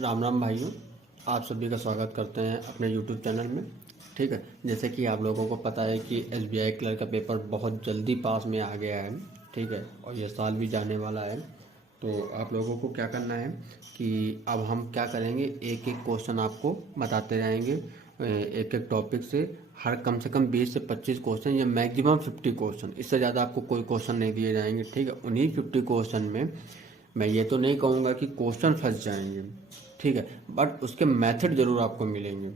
राम राम भाइयों, आप सभी का स्वागत करते हैं अपने यूट्यूब चैनल में। ठीक है, जैसे कि आप लोगों को पता है कि एसबीआई क्लर्क का पेपर बहुत जल्दी पास में आ गया है। ठीक है, और ये साल भी जाने वाला है। तो आप लोगों को क्या करना है कि अब हम क्या करेंगे, एक एक क्वेश्चन आपको बताते रहेंगे, एक एक टॉपिक से हर कम से कम 20 से 25 क्वेश्चन या मैक्सिमम 50 क्वेश्चन, इससे ज़्यादा आपको कोई क्वेश्चन नहीं दिए जाएंगे। ठीक है, उन्हीं 50 क्वेश्चन में मैं ये तो नहीं कहूँगा कि क्वेश्चन फंस जाएंगे, ठीक है, बट उसके मेथड जरूर आपको मिलेंगे।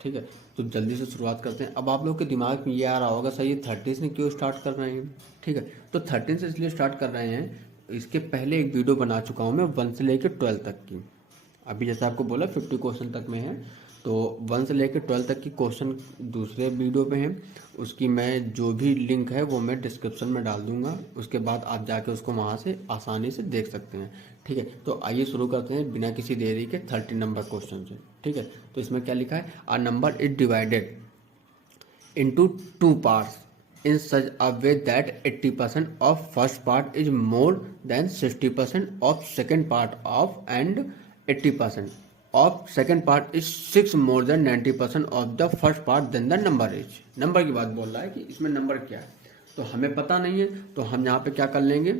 ठीक है, तो जल्दी से शुरुआत करते हैं। अब आप लोग के दिमाग में ये आ रहा होगा, सर ये 13 से क्यों स्टार्ट कर रहे हैं। ठीक है, तो 13 से इसलिए स्टार्ट कर रहे हैं, इसके पहले एक वीडियो बना चुका हूँ मैं 1 से लेकर 12 तक की। अभी जैसे आपको बोला 50 क्वेश्चन तक में है, तो 1 से लेकर 12 तक की क्वेश्चन दूसरे वीडियो पे हैं। उसकी मैं जो भी लिंक है वो मैं डिस्क्रिप्शन में डाल दूंगा, उसके बाद आप जाके उसको वहाँ से आसानी से देख सकते हैं। ठीक है, तो आइए शुरू करते हैं बिना किसी देरी के 30 नंबर क्वेश्चन से। ठीक है, तो इसमें क्या लिखा है, a number is divided into two parts in such a way that 80% of first part is more than 60% of second part of and 80% of second part is 6 more than 90% of the first part, then the number is। Number की बात बोल रहा है कि इसमें number क्या है, तो हमें पता नहीं है, तो हम यहाँ पे क्या कर लेंगे,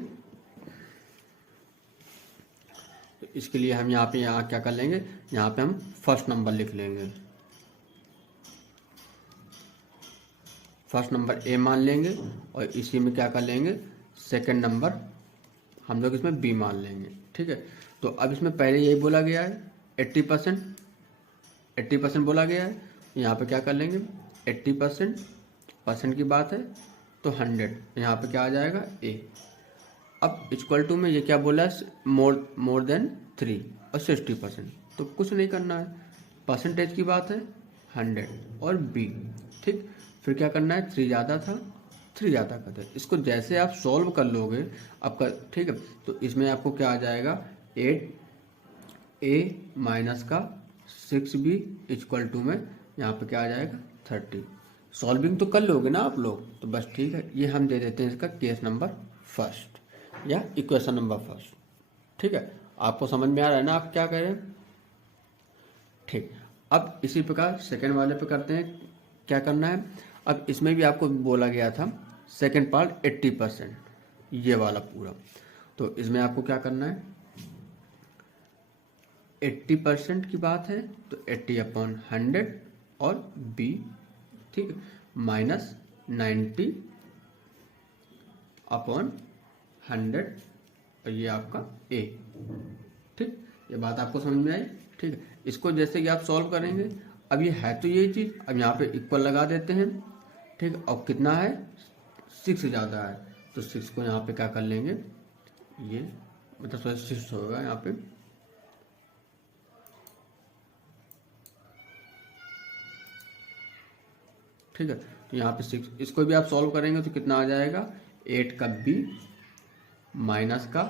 तो इसके लिए हम यहाँ क्या कर लेंगे, यहाँ पे हम फर्स्ट नंबर लिख लेंगे, फर्स्ट नंबर ए मान लेंगे, और इसी में क्या कर लेंगे, सेकंड नंबर हम लोग इसमें बी मान लेंगे। ठीक है, तो अब इसमें पहले यही बोला गया है 80%, 80% बोला गया है, यहाँ पे क्या कर लेंगे 80%, परसेंट की बात है तो 100, यहाँ पे क्या आ जाएगा ए। अब इक्वल टू में ये क्या बोला है, मोर देन 3 और 60%, तो कुछ नहीं करना है, परसेंटेज की बात है 100 और बी। ठीक, फिर क्या करना है, 3 ज़्यादा था, 3 ज़्यादा करते हैं, इसको जैसे आप सॉल्व कर लोगे आपका। ठीक है, तो इसमें आपको क्या आ जाएगा, 8 ए माइनस का 6 बी इक्वल टू में यहाँ पे क्या आ जाएगा 30। सॉल्विंग तो कर लोगे ना आप लोग, तो बस ठीक है, ये हम दे देते हैं इसका केस नंबर फर्स्ट या इक्वेशन नंबर फर्स्ट। ठीक है, आपको समझ में आ रहा है ना आप क्या करें। ठीक, अब इसी प्रकार सेकेंड वाले पे करते हैं, क्या करना है। अब इसमें भी आपको बोला गया था सेकेंड पार्ट 80%, ये वाला पूरा, तो इसमें आपको क्या करना है, 80% की बात है तो 80/100 और बी, ठीक, माइनस 90/100 और ये आपका ए। ठीक, ये बात आपको समझ में आई। ठीक है, इसको जैसे कि आप सॉल्व करेंगे, अब ये है तो यही चीज़, अब यहाँ पे इक्वल लगा देते हैं। ठीक, अब कितना है, 6 ज़्यादा है, तो 6 को यहाँ पे क्या कर लेंगे, ये मतलब 6 होगा यहाँ पे, ठीक है, तो यहाँ पे 6, इसको भी आप सॉल्व करेंगे तो कितना आ जाएगा, 8 का बी माइनस का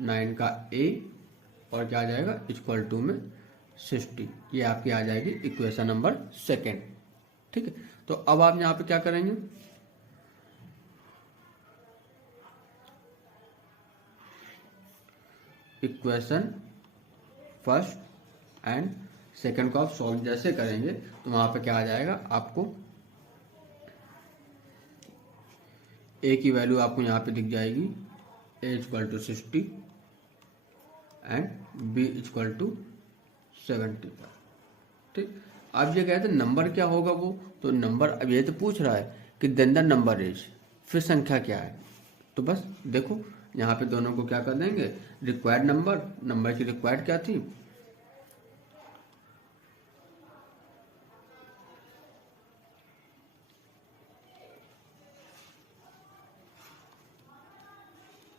9 का ए और क्या आ जाएगा इक्वल टू में 60। ये आपकी आ जाएगी इक्वेशन नंबर सेकेंड। ठीक है, तो अब आप यहाँ पे क्या करेंगे, इक्वेशन फर्स्ट एंड सेकंड को आप सॉल्व जैसे करेंगे तो वहां पे क्या आ जाएगा, आपको ए की वैल्यू आपको यहाँ पे दिख जाएगी, a equal to 60 and b equal to 75। ठीक, अब ये कहते हैं नंबर क्या होगा वो, तो नंबर अब ये तो पूछ रहा है कि देन द नंबर इज, फिर संख्या क्या है, तो बस देखो यहाँ पे दोनों को क्या कर देंगे, रिक्वायर्ड नंबर, नंबर की रिक्वायर्ड क्या थी,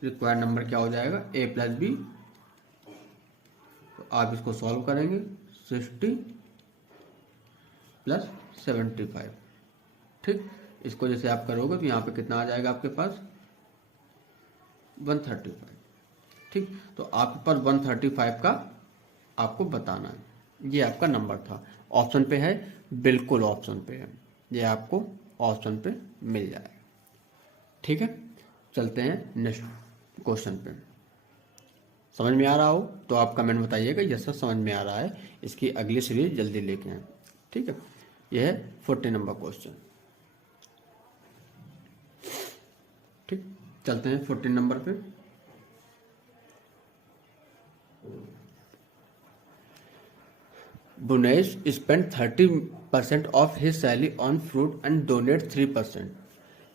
रिक्वायर्ड नंबर क्या हो जाएगा a प्लस बी, तो आप इसको सॉल्व करेंगे 60 प्लस 75। ठीक, इसको जैसे आप करोगे तो यहाँ पे कितना आ जाएगा आपके पास 135। ठीक, तो आपके पास 135 का आपको बताना है, ये आपका नंबर था। ऑप्शन पे है, बिल्कुल ऑप्शन पे है, ये आपको ऑप्शन पे मिल जाएगा। ठीक है, चलते हैं नेक्स्ट क्वेश्चन पे। समझ में आ रहा हो तो आप कमेंट बताइएगा यस सर समझ में आ रहा है, इसकी अगली सीरीज जल्दी लेके आए। ठीक है, यह है 40 नंबर क्वेश्चन। ठीक, चलते हैं 14 नंबर पे। Bunesh spent 30% of his salary on fruit and donate 3%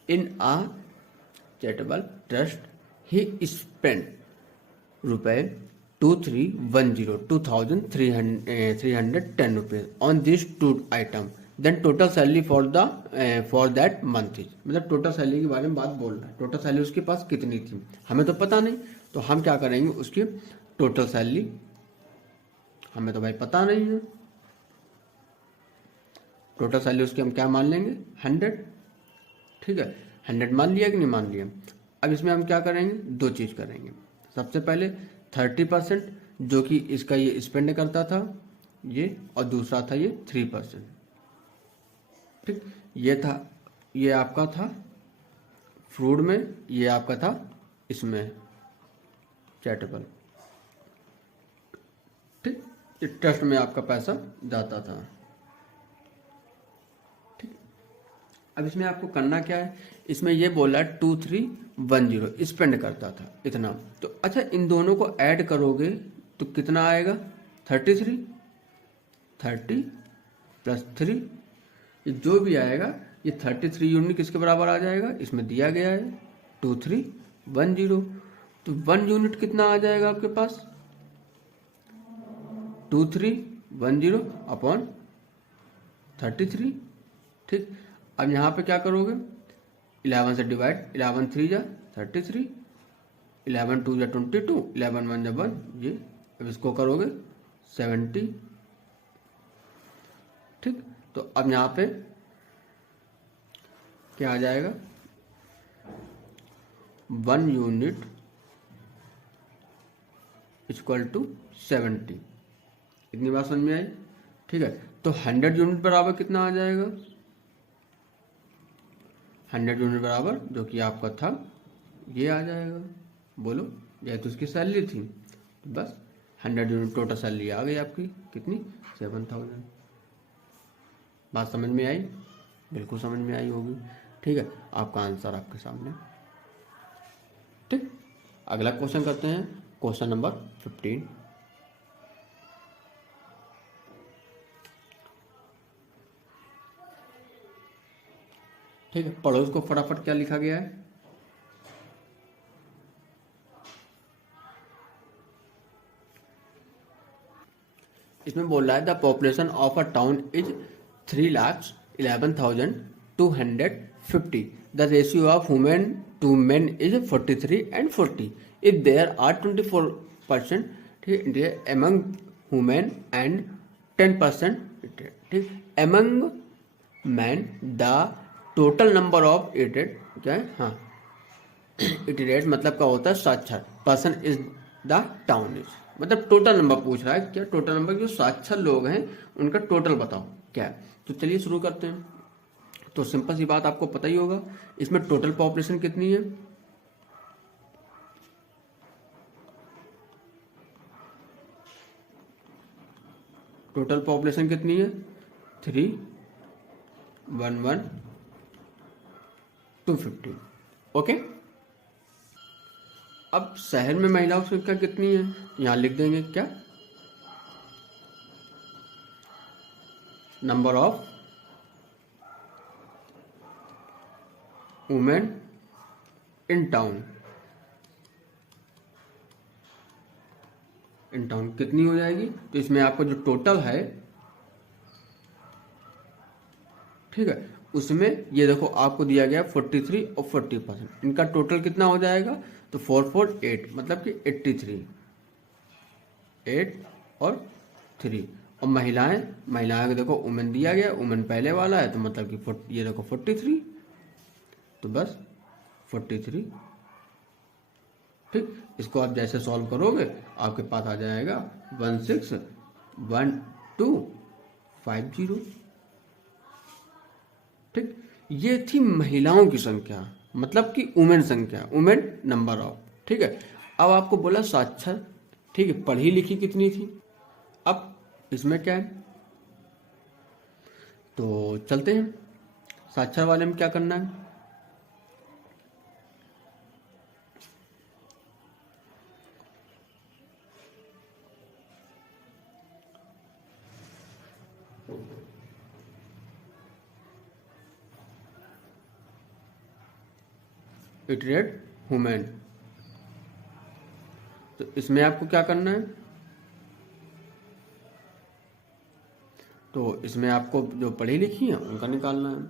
in a charitable trust. He spent रुपए 2310 रुपए on these two item. Then total salary for that month is, मतलब टोटल सैलरी के बारे में बात बोल रहा है। टोटल सैलरी उसके पास कितनी थी हमें तो पता नहीं, तो हम क्या करेंगे उसकी टोटल सैलरी, हमें तो भाई पता नहीं है, टोटल सैलरी उसकी हम क्या मान लेंगे 100। ठीक है, 100 मान लिया कि नहीं मान लिया। अब इसमें हम क्या करेंगे, दो चीज करेंगे। सबसे पहले 30% जो कि इसका ये स्पेंड करता था ये, और दूसरा था ये 3%। ठीक, ये था, ये आपका था फ्रूट में, ये आपका था इसमें चैरिटेबल। ठीक, ये ट्रस्ट में आपका पैसा जाता था। ठीक, अब इसमें आपको करना क्या है, इसमें ये बोला 2310 स्पेंड करता था इतना। तो अच्छा इन दोनों को ऐड करोगे तो कितना आएगा 33, 30 प्लस 3, ये जो भी आएगा ये 33 यूनिट किसके बराबर आ जाएगा, इसमें दिया गया है 2310। तो 1 यूनिट कितना आ जाएगा आपके पास 2310 अपॉन 33। ठीक, अब यहाँ पे क्या करोगे 11 से डिवाइड, 11 3 जा 33, 11 2 जा 22, 11 1 जा 1, ये अब इसको करोगे 70। ठीक, तो अब यहाँ पे क्या आ जाएगा 1 यूनिट इक्वल टू 70। इतनी बात समझ में आई। ठीक है, तो 100 यूनिट बराबर कितना आ जाएगा, 100 यूनिट बराबर जो कि आपका था ये आ जाएगा। बोलो, यह तो उसकी सैलरी थी, तो बस 100 यूनिट टोटल सैलरी आ गई आपकी कितनी 7000। बात समझ में आई, बिल्कुल समझ में आई होगी। ठीक है, आपका आंसर आपके सामने। ठीक, अगला क्वेश्चन करते हैं, क्वेश्चन नंबर 15। ठीक है, पढ़ो उसको फटाफट, क्या लिखा गया है। इसमें बोल रहा है the population of a town is 3,11,250। The ratio of women to men is 43 and 40। If there are 24% ठीक एमंग वुमेन एंड 10% ठीक among man, the total number of एटेड क्या है, हाँ इटरेट मतलब क्या होता है साक्षर, person is the town is, मतलब टोटल नंबर पूछ रहा है। क्या टोटल नंबर, जो साक्षर लोग हैं उनका टोटल बताओ क्या है। तो चलिए शुरू करते हैं। तो सिंपल सी बात आपको पता ही होगा, इसमें टोटल पॉपुलेशन कितनी है, टोटल पॉपुलेशन कितनी है 3,11,250। ओके, अब शहर में महिलाओं की संख्या कितनी है, यहां लिख देंगे क्या, number of women in town, in town कितनी हो जाएगी। तो इसमें आपको जो टोटल है ठीक है, उसमें ये देखो आपको दिया गया 43 और 40%, इनका टोटल कितना हो जाएगा, तो 448 मतलब कि 83, 8 और 3। और महिलाएं, महिलाएं को देखो वुमेन दिया गया, वुमेन पहले वाला है तो मतलब कि ये देखो 43, तो बस 43। ठीक, इसको आप जैसे सॉल्व करोगे आपके पास आ जाएगा 161250। ठीक, ये थी महिलाओं की संख्या, मतलब कि वुमेन संख्या, वुमेन नंबर ऑफ। ठीक है, अब आपको बोला साक्षर ठीक है, पढ़ी लिखी कितनी थी। अब इसमें क्या है, तो चलते हैं साक्षर वाले में क्या करना है। इटरेट वुमेन, तो इसमें आपको क्या करना है, तो इसमें आपको जो पढ़ी लिखी है उनका निकालना है।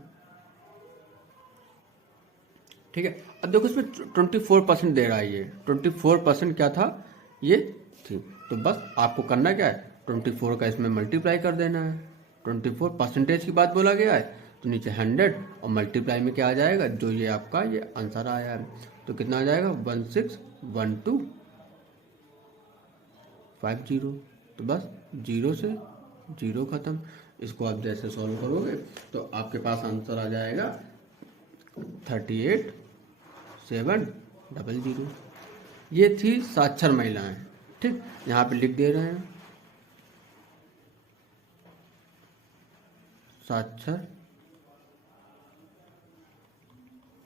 ठीक है, अब देखो इसमें 24% दे रहा है, ये 24% क्या था, ये थी। तो बस आपको करना क्या है, 24 का इसमें मल्टीप्लाई कर देना है। 24% की बात बोला गया है, तो नीचे 100 और मल्टीप्लाई में क्या आ जाएगा, जो ये आपका ये आंसर आया है, तो कितना आ जाएगा 161250। तो बस जीरो से जीरो खत्म। इसको आप जैसे सॉल्व करोगे तो आपके पास आंसर आ जाएगा 38,700। ये थी साक्षर महिलाएं। ठीक, यहाँ पे लिख दे रहे हैं साक्षर।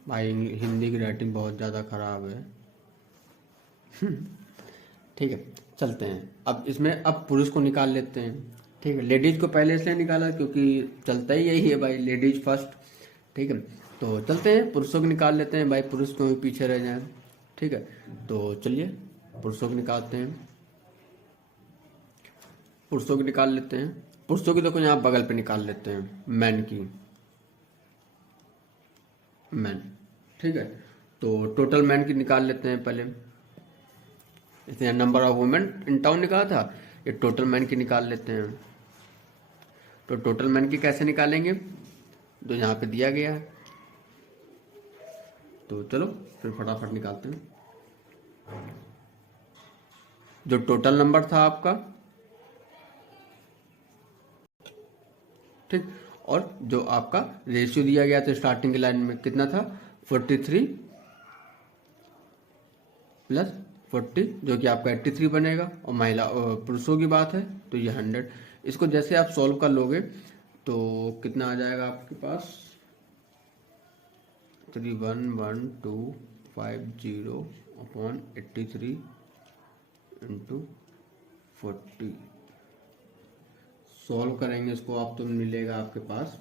भाई हिंदी की राइटिंग बहुत ज़्यादा खराब है। ठीक है, चलते हैं अब इसमें, अब पुरुष को निकाल लेते हैं। ठीक है, लेडीज को पहले इसलिए निकाला क्योंकि चलता ही यही है भाई, लेडीज फर्स्ट। ठीक है, तो चलते हैं पुरुषों को निकाल लेते हैं भाई, पुरुष क्यों पीछे रह जाए। ठीक है, तो चलिए पुरुषों को निकालते हैं, पुरुषों की निकाल लेते हैं। पुरुषों की देखो यहाँ बगल पे निकाल लेते हैं, मैन की, मैन। ठीक है, तो टोटल मैन की निकाल लेते हैं पहले। इसने number of women in town निकाला था, ये टोटल मैन की निकाल लेते हैं। तो टोटल मैन की कैसे निकालेंगे, जो यहाँ पे दिया गया है, तो चलो फिर फटाफट निकालते हैं। जो टोटल नंबर था आपका, ठीक, और जो आपका रेशियो दिया गया था स्टार्टिंग की लाइन में कितना था, 43 प्लस 40, जो कि आपका 83 बनेगा। और महिला पुरुषों की बात है तो ये 100। इसको जैसे आप सॉल्व कर लोगे तो कितना आ जाएगा आपके पास, 311,250 इंटू 40। सॉल्व करेंगे इसको आप तो मिलेगा आपके पास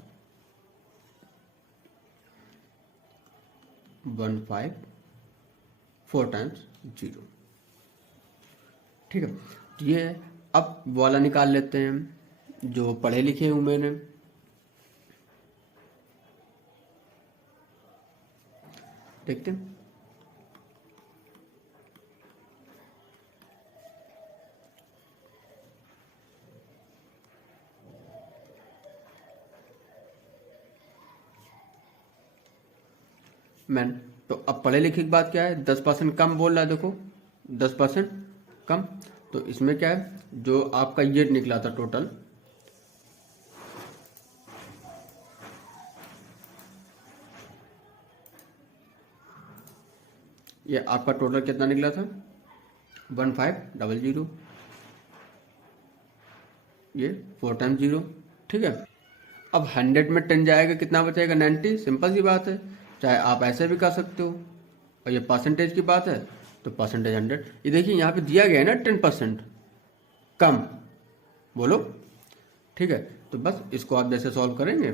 154 टाइम्स 0। ठीक है, तो ये है। अब वाला निकाल लेते हैं जो पढ़े लिखे हूं मैंने। देखते हैं, मैन। तो अब पढ़े लिखे की बात क्या है, 10% कम बोल रहा है, देखो 10% कम। तो इसमें क्या है, जो आपका ये निकला था टोटल, ये आपका टोटल कितना निकला था, 1500। ये 4 टाइम्स 0। ठीक है, अब 100 में 10 जाएगा, कितना बचेगा 90। सिंपल सी बात है, चाहे आप ऐसे भी कर सकते हो। और ये परसेंटेज की बात है तो परसेंटेज 100। ये देखिए यहाँ पे दिया गया है ना 10% कम, बोलो। ठीक है, तो बस इसको आप जैसे सॉल्व करेंगे,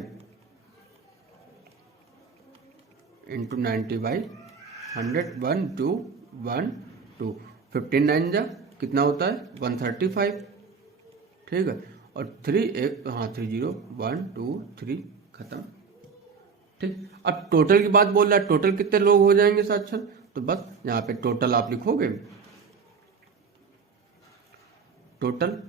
इंटू 90/100, 1 2 1 2, 15 9 जा कितना होता है 135। ठीक है, और 3 एक, हाँ 30 1 2 3 खत्म। ठीक, अब टोटल की बात बोल रहा है, टोटल कितने लोग हो जाएंगे साक्षर, तो बस यहाँ पे टोटल आप लिखोगे, टोटल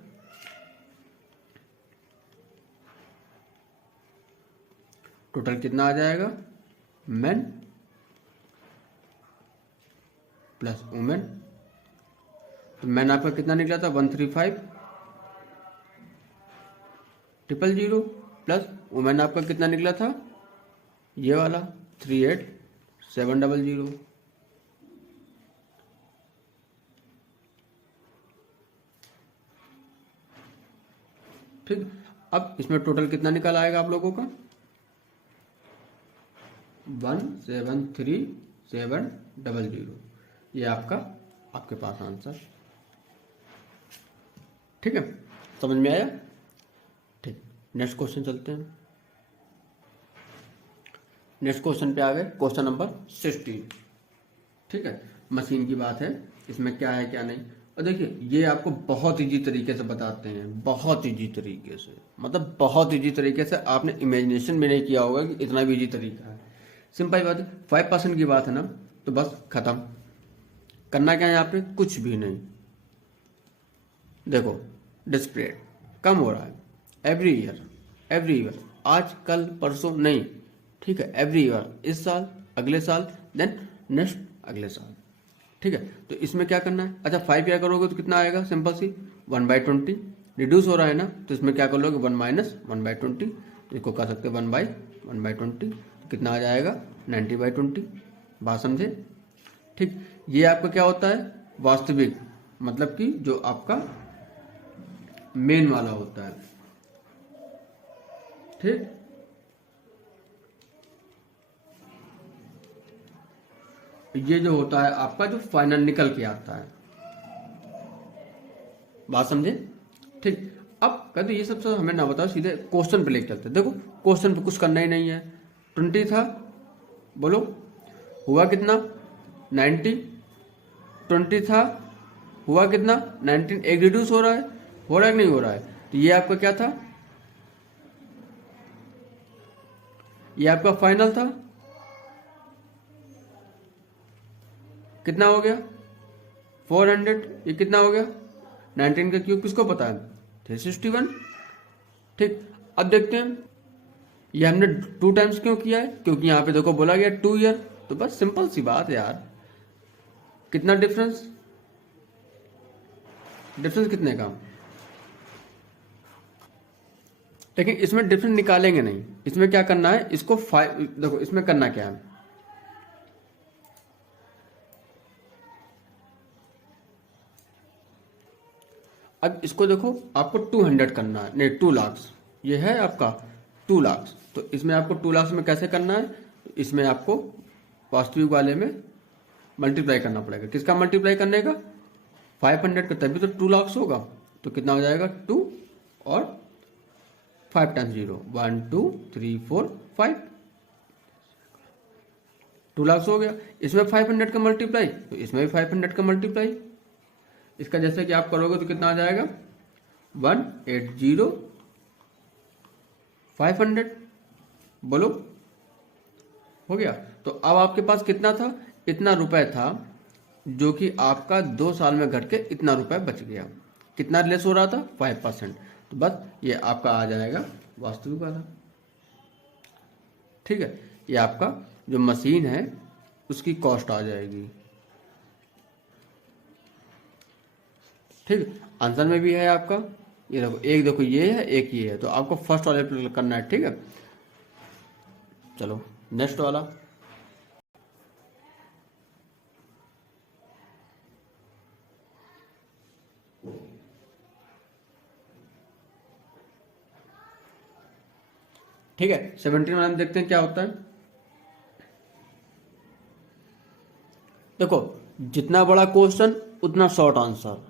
टोटल कितना आ जाएगा, मैन प्लस वुमेन। तो मैन आपका कितना निकला था 135,000 प्लस वुमेन आपका कितना निकला था, ये वाला 38,700। ठीक। अब इसमें टोटल कितना निकल आएगा आप लोगों का 173,700। ये आपके पास आंसर। ठीक है, समझ में आया। ठीक, नेक्स्ट क्वेश्चन चलते हैं। नेक्स्ट क्वेश्चन पे आ गए, क्वेश्चन नंबर 16। ठीक है, मशीन की बात है, इसमें क्या है क्या नहीं। और देखिए ये आपको बहुत इजी तरीके से बताते हैं, बहुत इजी तरीके से, मतलब बहुत इजी तरीके से। आपने इमेजिनेशन भी नहीं किया होगा कि इतना भी इजी तरीका है। सिंपल बात है, 5% की बात है ना, तो बस खत्म। करना क्या है यहाँ पे, कुछ भी नहीं। देखो डिस्प्ले कम हो रहा है एवरी ईयर, आज कल परसों नहीं, ठीक है, एवरी ईयर, इस साल, अगले साल, देन नेक्स्ट अगले साल। ठीक है, तो इसमें क्या करना है, अच्छा 5 ईयर करोगे तो कितना आएगा, सिंपल सी 1/20। रिड्यूस हो रहा है ना, तो इसमें क्या कर लोगे 1 माइनस 1/20, तो इसको कर सकते 1/1/20, तो कितना आ जाएगा 90/20। बात समझे। ठीक, ये आपका क्या होता है वास्तविक, मतलब कि जो आपका मेन वाला होता है। ठीक, ये जो होता है आपका जो फाइनल निकल के आता है। बात समझे। ठीक, अब कहते ये सब हमें ना बताओ, सीधे क्वेश्चन पे लेके चलते। देखो क्वेश्चन पे कुछ करना ही नहीं है। 20 था, बोलो हुआ कितना 90। 20 था, हुआ कितना 19। एक रिड्यूस हो रहा है कि नहीं हो रहा है, तो ये आपका क्या था, ये आपका फाइनल था। कितना हो गया 400। ये कितना हो गया 19 का क्यूब, किसको पता है 361। ठीक, अब देखते हैं ये हमने 2 टाइम्स क्यों किया है, क्योंकि यहां पे देखो बोला गया 2 ईयर, तो बस सिंपल सी बात है यार। कितना डिफरेंस कितने का, लेकिन इसमें डिफरेंस निकालेंगे नहीं। इसमें क्या करना है, इसको देखो इसमें करना क्या है, अब इसको देखो आपको 200 करना है, नहीं 2 लाख, ये है आपका 2 लाख। तो इसमें आपको 2 लाख में कैसे करना है, इसमें आपको वास्तविक वाले में मल्टीप्लाई करना पड़ेगा। किसका मल्टीप्लाई करने का 500 का, तभी तो 2 लाख होगा। तो कितना हो जाएगा 2 और 5 टाइम्स 0, 1 2 3 4 5, 2 लाख हो गया। इसमें 500 का मल्टीप्लाई, तो इसमें भी 500 का मल्टीप्लाई। इसका जैसे कि आप करोगे तो कितना आ जाएगा 180 500, बोलो हो गया। तो अब आपके पास कितना था, इतना रुपए था, जो कि आपका 2 साल में घट के इतना रुपए बच गया। कितना लेस हो रहा था 5%, तो बस ये आपका आ जाएगा वास्तविक वाला। ठीक है, ये आपका जो मशीन है उसकी कॉस्ट आ जाएगी। ठीक, आंसर में भी है आपका, ये देखो एक, देखो ये है एक ये है, तो आपको फर्स्ट वाले पे करना है। ठीक है, चलो नेक्स्ट वाला। ठीक है, 17 वाला में देखते हैं क्या होता है। देखो जितना बड़ा क्वेश्चन उतना शॉर्ट आंसर।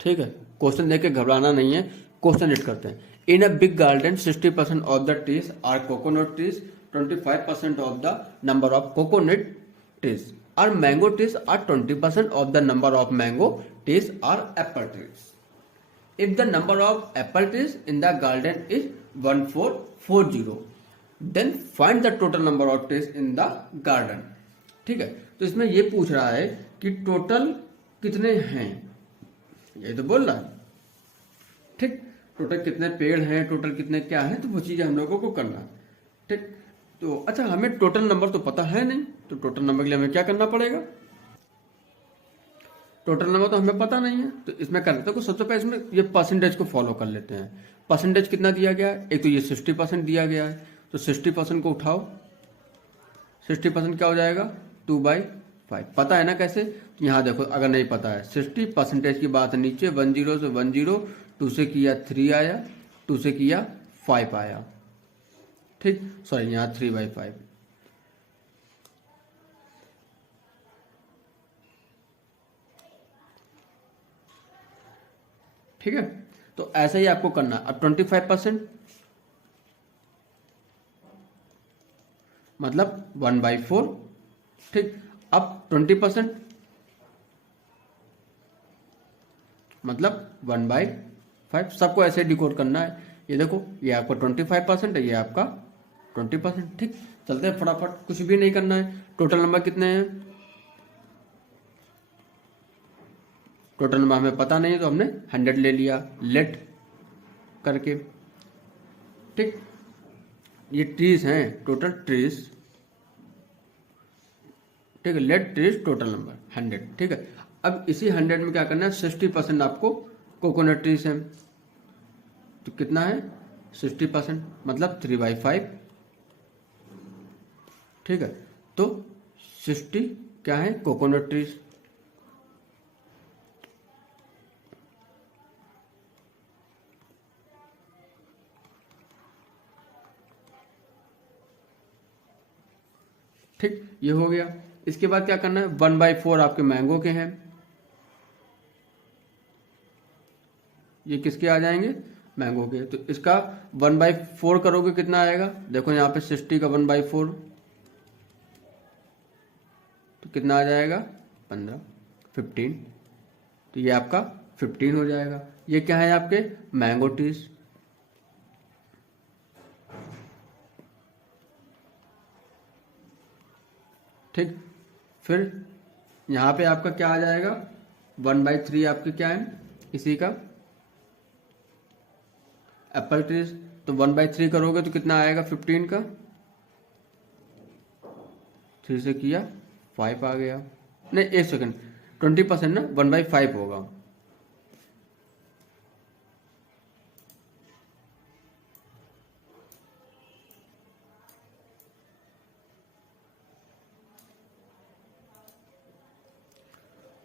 ठीक है, क्वेश्चन देख के घबराना नहीं है, क्वेश्चन रीड करते हैं। In a big garden 60% of the trees are coconut trees, 25% of the number of coconut trees are mango trees are 20% of the number of mango trees are apple trees. If the number of apple trees in the garden is 1440, then find the total number of trees in the garden। ठीक है, तो इसमें ये पूछ रहा है कि total कितने हैं, ये तो बोल रहा है। ठीक, टोटल कितने पेड़ हैं, टोटल कितने क्या है, तो वो चीज़ हम लोगों को करना है। ठीक, तो अच्छा हमें टोटल नंबर तो पता है नहीं, तो टोटल नंबर के लिए हमें क्या करना पड़ेगा, टोटल नंबर तो हमें पता नहीं है। तो इसमें कर लेते हैं, सबसे पहले इसमें ये परसेंटेज को फॉलो कर लेते हैं। परसेंटेज कितना दिया गया है, एक तो ये 60% दिया गया है, तो 60% को उठाओ, 60% क्या हो जाएगा 2/5। पता है ना कैसे, यहाँ देखो अगर नहीं पता है 60% की बात है नीचे 10 से 10, 2 से किया 3 आया, 2 से किया 5 आया, ठीक, सॉरी यहाँ 3/5। ठीक है, तो ऐसा ही आपको करना है। अब 25% मतलब 1/4, ठीक। अब 20% मतलब 1/5। सबको ऐसे डिकोड करना है। ये देखो, ये आपका 25% है, ये आपका 20%, ठीक। चलते हैं फटाफट, कुछ भी नहीं करना है। टोटल नंबर कितने हैं, टोटल नंबर हमें पता नहीं है तो हमने 100 ले लिया लेट करके, ठीक। ये ट्रीज हैं, टोटल ट्रीज, ठीक है। लेट ट्रीज टोटल नंबर 100, ठीक है। अब इसी 100 में क्या करना है, 60% आपको कोकोनट ट्रीज है, तो कितना है 60% मतलब 3/5, ठीक है। तो 60 क्या है, कोकोनट ट्रीज। ठीक, ये हो गया। इसके बाद क्या करना है, 1/4 आपके मैंगो के हैं, ये किसके आ जाएंगे, मैंगो के। तो इसका 1/4 करोगे कितना आएगा, देखो यहाँ पे 60 का 1/4 तो कितना आ जाएगा 15 तो ये आपका 15 हो जाएगा। ये क्या है आपके मैंगो ट्रीज, ठीक। फिर यहाँ पे आपका क्या आ जाएगा 1/3 आपके क्या है इसी का एप्पल ट्रीज। तो 1/3 करोगे तो कितना आएगा 15 का, 3 से किया 5 आ गया, नहीं एक सेकंड 20% ना 1/5 होगा,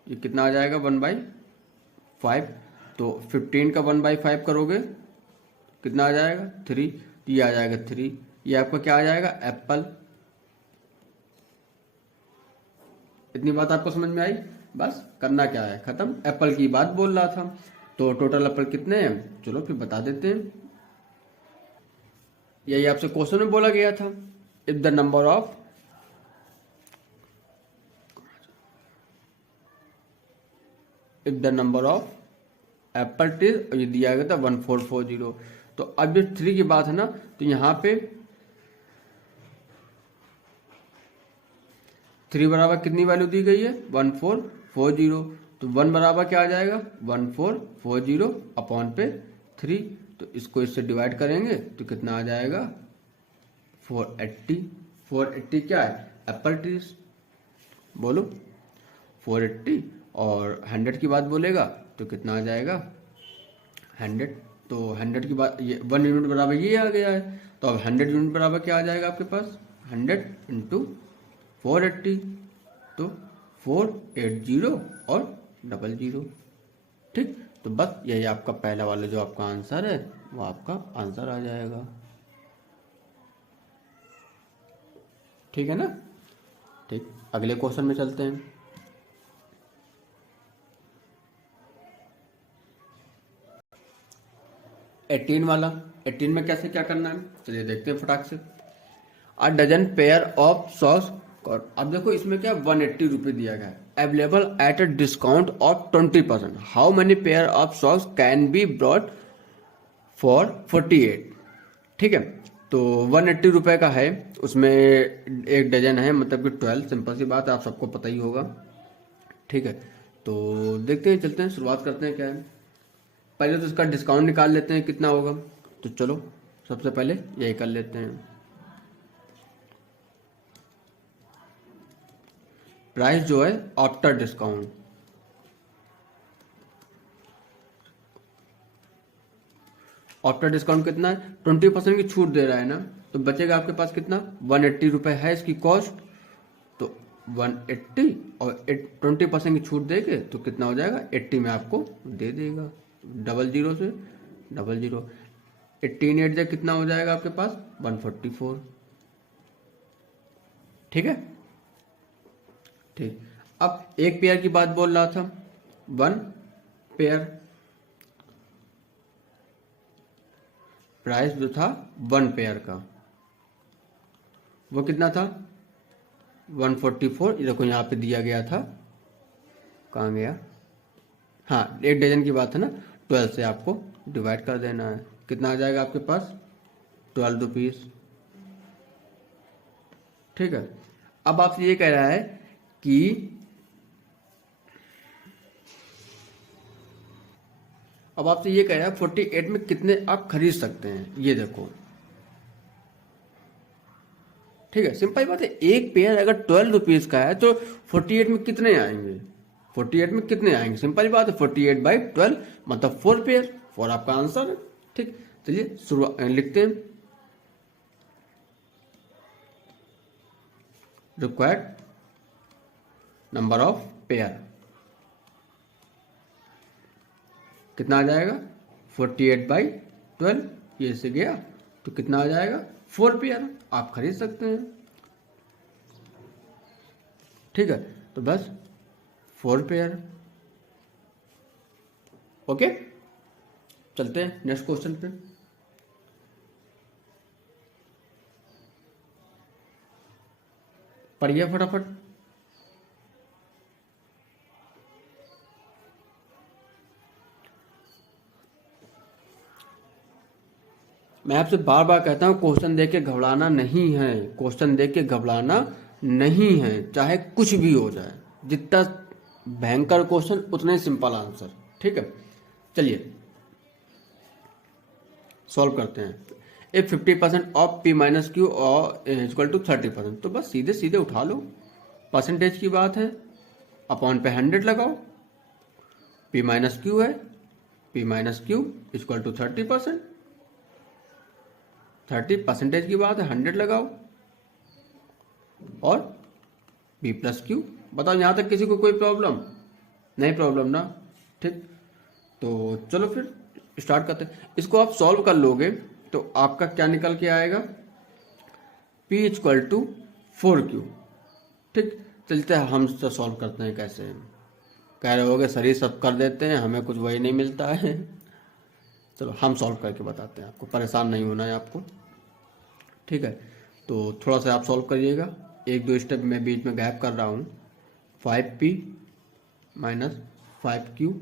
ये कितना आ जाएगा 1/5। तो 15 का 1/5 करोगे कितना आ जाएगा 3, तो ये आ जाएगा 3। ये आपका क्या आ जाएगा एप्पल। इतनी बात आपको समझ में आई, बस करना क्या है खत्म। एप्पल की बात बोल रहा था, तो टोटल एप्पल कितने हैं चलो फिर बता देते हैं। यही आपसे क्वेश्चन में बोला गया था, if the number of Apple trees, ये दिया गया था 1440। तो अब जो 3 की बात है ना, तो यहाँ पे 3 बराबर कितनी वैल्यू दी गई है 1440। तो 1 बराबर क्या आ जाएगा 1440 अपॉन पे 3। तो इसको इससे डिवाइड करेंगे तो कितना आ जाएगा 480। 480 क्या है एप्पल ट्रीज, बोलो 480। और 100 की बात बोलेगा तो कितना आ जाएगा 100। तो 100 की बात, ये 1 यूनिट बराबर ये आ गया है। तो अब 100 यूनिट बराबर क्या आ जाएगा आपके पास 100 इंटू 480, तो 480 और 00, ठीक। तो बस यही आपका पहला वाला जो आपका आंसर है वो आपका आंसर आ जाएगा, ठीक है ना। ठीक, अगले क्वेश्चन में चलते हैं। एटीन वाला, 18 में कैसे क्या करना है चलिए देखते हैं फटाक से। A dozen pair of socks, और अब देखो इसमें क्या 180 रुपये दिया गया है, available at a discount of 20%, how many pair of socks can be brought for 48, ठीक है। तो 180 रुपये का है, उसमें एक डजन है मतलब कि 12, सिंपल सी बात है, आप सबको पता ही होगा, ठीक है। तो देखते हैं, चलते हैं, शुरुआत करते हैं क्या है। पहले तो इसका डिस्काउंट निकाल लेते हैं कितना होगा, तो चलो सबसे पहले यही कर लेते हैं। प्राइस जो है आफ्टर डिस्काउंट, आफ्टर डिस्काउंट कितना है 20% की छूट दे रहा है ना, तो बचेगा आपके पास कितना 180 रुपये है इसकी कॉस्ट। तो 180 और 20% की छूट देके तो कितना हो जाएगा 80 में आपको दे देगा, 00 से 00। 18 से कितना हो जाएगा आपके पास 144। ठीक है, ठीक। अब एक पेयर की बात बोल रहा था, 1 पेयर, प्राइस जो था 1 पेयर का वो कितना था 144। ये देखो यहाँ पे दिया गया था, कहाँ गया, हाँ 1 डजन की बात है ना, 12 से आपको डिवाइड कर देना है, कितना आ जाएगा आपके पास 12 रुपीज़। ठीक है, अब आपसे ये कह रहा है कि अब आपसे ये कह रहा है 48 में कितने आप खरीद सकते हैं, ये देखो। ठीक है, सिंपल बात है, एक पेयर अगर 12 रुपीज का है तो 48 में कितने आएंगे, 48 में कितने आएंगे, सिंपल बात है, 48/12 मतलब 4 पेयर, 4 आपका आंसर है। ठीक, चलिए शुरुआत लिखते हैं, रिक्वायर्ड नंबर ऑफ पेयर कितना आ जाएगा 48/12, ये से गया तो कितना आ जाएगा 4 पेयर आप खरीद सकते हैं। ठीक है, तो बस 4 पेयर। ओके, चलते हैं नेक्स्ट क्वेश्चन पे। पढ़िए फटाफट। मैं आपसे बार बार कहता हूं क्वेश्चन देख के घबराना नहीं है, क्वेश्चन देख के घबराना नहीं है, चाहे कुछ भी हो जाए, जितना भयंकर क्वेश्चन उतने सिंपल आंसर। ठीक है, चलिए सॉल्व करते हैं। If 50% of P minus Q और इक्वल टू 30%, तो बस सीधे सीधे उठा लो, परसेंटेज की बात है, अपॉन पे 100 लगाओ, P माइनस क्यू है, P minus Q equal to 30%, 30% की बात है, 100 लगाओ और P प्लस क्यू। बताओ यहाँ तक किसी को कोई प्रॉब्लम नहीं, प्रॉब्लम ना। ठीक, तो चलो फिर स्टार्ट करते हैं। इसको आप सॉल्व कर लोगे तो आपका क्या निकल के आएगा, P इक्वल टू 4Q। ठीक, चलते हैं हम तो सॉल्व करते हैं कैसे। कह रहे होगे सर ये सब कर देते हैं, हमें कुछ वही नहीं मिलता है। चलो हम सॉल्व करके बताते हैं, आपको परेशान नहीं होना है आपको। ठीक है, तो थोड़ा सा आप सॉल्व करिएगा, 1-2 स्टेप मैं बीच में गैप कर रहा हूँ। 5P minus 5Q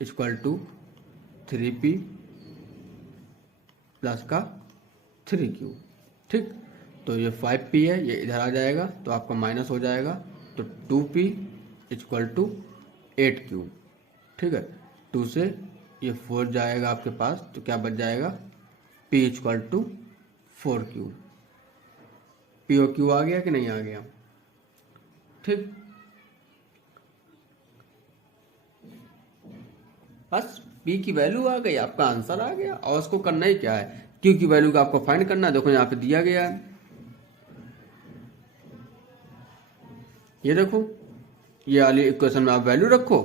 equal to 3P plus का 3Q। ठीक, तो ये 5P है, ये इधर आ जाएगा तो आपका माइनस हो जाएगा, तो 2P इक्वल टू 8Q। ठीक है, 2 से ये 4 जाएगा आपके पास, तो क्या बच जाएगा P equal to 4Q। P और Q आ गया कि नहीं आ गया। ठीक, बस P की वैल्यू आ गई, आपका आंसर आ गया, और उसको करना ही क्या है, Q की वैल्यू का आपको फाइंड करना है। देखो यहाँ पे दिया गया है, ये देखो, ये वाली इक्वेशन में आप वैल्यू रखो,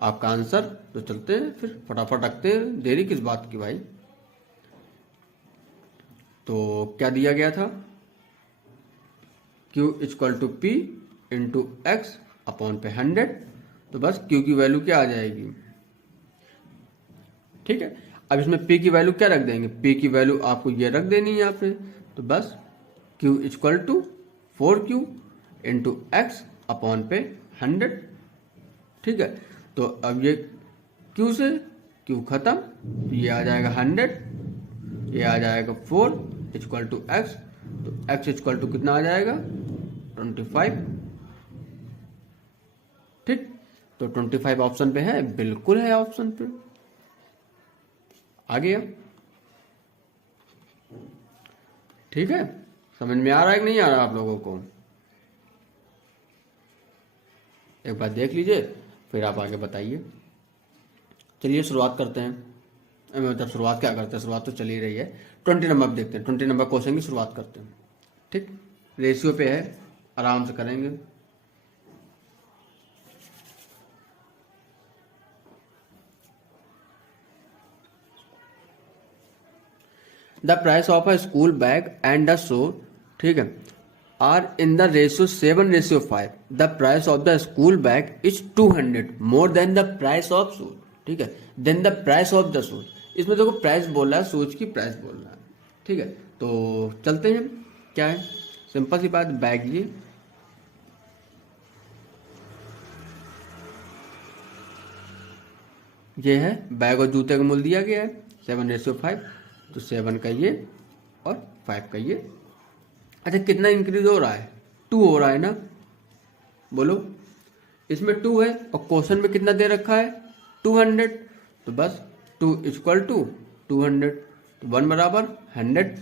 आपका आंसर। तो चलते हैं फिर फटाफट रखते हैं, देरी किस बात की भाई। तो क्या दिया गया था, Q equal to P into x upon पे 100, तो बस Q की वैल्यू क्या आ जाएगी। ठीक है, अब इसमें P की वैल्यू क्या रख देंगे, P की वैल्यू आपको ये रख देनी है यहाँ पे, तो बस Q equal to 4Q into x upon पे 100। ठीक है, तो अब ये Q से Q खत्म, तो ये आ जाएगा 100, ये आ जाएगा 4 इक्वल टू एक्स, तो x इक्वल टू कितना आ जाएगा 25। ठीक, तो 25 ऑप्शन पे है, बिल्कुल है ऑप्शन पे, आ गया। ठीक है, समझ में आ रहा है कि नहीं आ रहा आप लोगों को, एक बार देख लीजिए फिर आप आगे बताइए। चलिए शुरुआत करते हैं, मतलब शुरुआत क्या करते हैं, शुरुआत तो चली रही है। 20 नंबर देखते हैं, 20 नंबर क्वेश्चन की शुरुआत करते हैं। ठीक, रेशियो पे है, आराम से करेंगे। The price of a school bag and a shoe, ठीक है, are in the ratio 7:5, the price of the school bag is 200 more than the price of shoes, ठीक है, then the price of the shoes. इसमें देखो price बोल रहा है, shoes की प्राइस बोल रहा है, ठीक है। तो चलते हैं, क्या है, सिंपल सी बात, बैग ये है, बैग और जूते का मूल्य दिया गया है 7:5, तो 7 का ये और 5 का ये। अच्छा कितना इंक्रीज हो रहा है, 2 हो रहा है ना, बोलो, इसमें 2 है और क्वेश्चन में कितना दे रखा है 200, तो बस 2 इक्वल टू 200, तो 1 बराबर 100,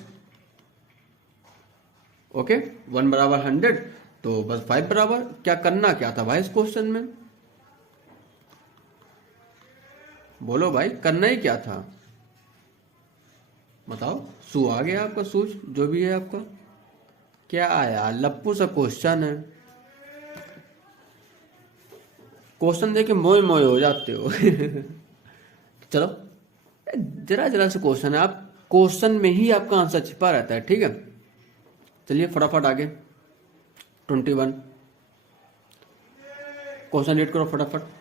ओके, 1 बराबर 100, तो बस 5 बराबर, क्या करना क्या था भाई इस क्वेश्चन में, बोलो भाई, करना ही क्या था, बताओ। शू आ गया आपका, शूज जो भी है आपका, क्या आया, लप्पू सा क्वेश्चन है, क्वेश्चन देके मोए मोए हो जाते हो चलो, जरा जरा से क्वेश्चन है, आप क्वेश्चन में ही आपका आंसर छिपा रहता है, ठीक है। चलिए फटाफट आगे, 21 क्वेश्चन रीड करो फटाफट।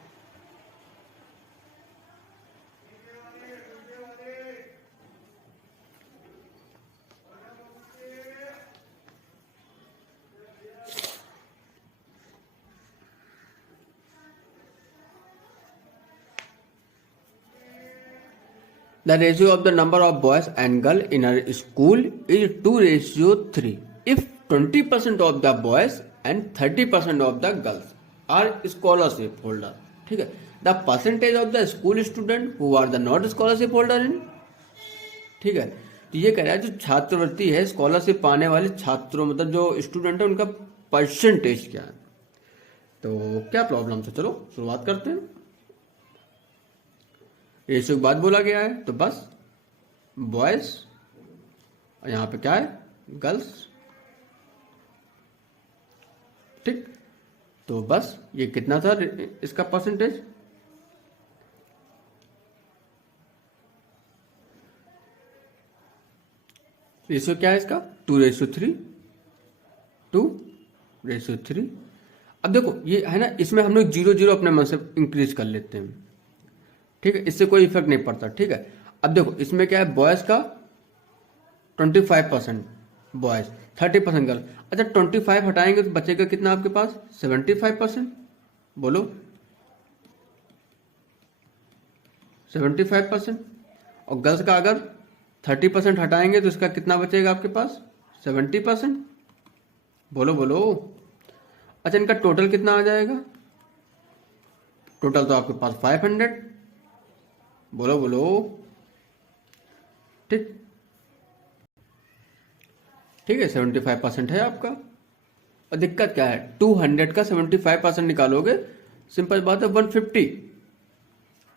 The ratio of the number of boys and girls in a school is 2:3 if 20% of the boys and 30% of the girls are scholarship holder, ठीक है। The percentage of the school student who are the not scholarship holder in, ठीक है। तो ये कह रहा है जो छात्रवृत्ति है, स्कॉलरशिप पाने वाले छात्रों, मतलब जो स्टूडेंट है उनका परसेंटेज क्या है, तो क्या प्रॉब्लम था, चलो शुरुआत करते हैं। रेशियो की बात बोला गया है, तो बस बॉयज और यहां पे क्या है गर्ल्स, ठीक, तो बस ये कितना था इसका परसेंटेज, रेशियो क्या है इसका 2:3, 2:3। अब देखो ये है ना, इसमें हम लोग 0 अपने मन से इंक्रीज कर लेते हैं, ठीक है, इससे कोई इफेक्ट नहीं पड़ता, ठीक है। अब देखो इसमें क्या है, बॉयज का 25% बॉयज, 30% गर्ल। अच्छा 25 हटाएंगे तो बचेगा कितना आपके पास 75%, बोलो 75%, और गर्ल्स का अगर 30% हटाएंगे तो इसका कितना बचेगा आपके पास 70%, बोलो बोलो। अच्छा इनका टोटल कितना आ जाएगा, टोटल तो आपके पास 500, बोलो बोलो, ठीक, ठीक है 75% है आपका। और दिक्कत क्या है, 200 का 75% निकालोगे, सिंपल बात है 150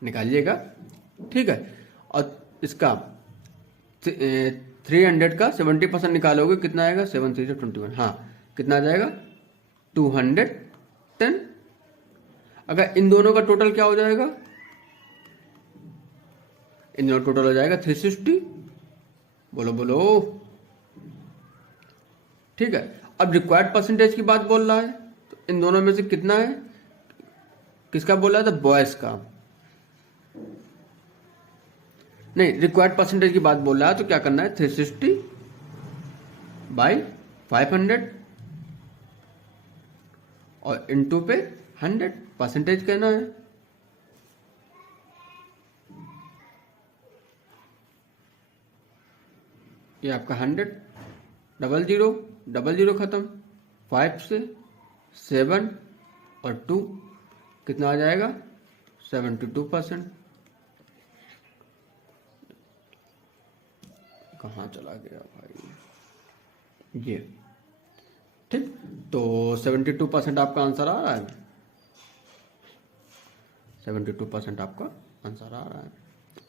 निकालिएगा, ठीक है। और इसका 300 का 70% निकालोगे, कितना आएगा 7 3 21, हाँ कितना आ जाएगा 210। अगर इन दोनों का टोटल क्या हो जाएगा, इन दोनों टोटल हो जाएगा 360, बोलो बोलो, ठीक है। अब रिक्वायर्ड परसेंटेज की बात बोल रहा है, तो इन दोनों में से कितना है, किसका बोल रहा था, बॉयज का, नहीं रिक्वायर्ड परसेंटेज की बात बोल रहा है, तो क्या करना है 360 बाई 500 और इनटू पे 100 परसेंटेज कहना है, ये आपका 100, 00 खत्म, 5 से 7 और 2 कितना आ जाएगा 72%। कहाँ चला गया भाई ये, ठीक, तो 72% आपका आंसर आ रहा है, 72% आपका आंसर आ रहा है।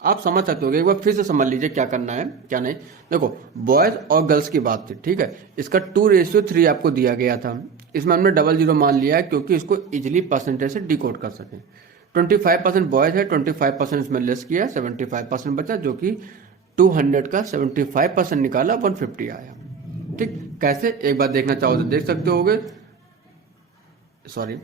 आप समझ सकते हो, एक बार फिर से समझ लीजिए क्या करना है क्या नहीं। देखो बॉयज और गर्ल्स की बात थी, ठीक है, इसका 2:3 आपको दिया गया था, इसमें हमने 00 मान लिया है क्योंकि इसको इजिली परसेंटेज से डिकोड कर सकें। 25% बॉयज है, 25% इसमें लेस किया, 75% बचा, जो कि 200 का 75% निकाला 150 आया। ठीक, कैसे एक बार देखना चाहो तो देख सकते होगे। सॉरी,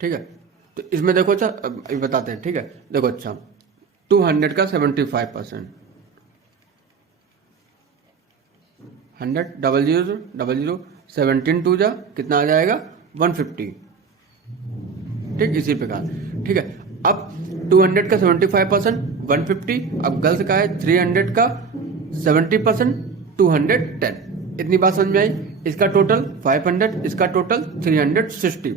ठीक है, तो इसमें देखो, अच्छा अब बताते हैं। ठीक है, देखो, अच्छा 200 का 75%, 100 डबल जीरो 17 टू जा कितना आ जाएगा 150। ठीक, इसी प्रकार। ठीक है, अब 200 का 75% 150, अब गर्ल्स का है 300 का 70% 210। इतनी बात समझ में आई। इसका टोटल 500, इसका टोटल 360।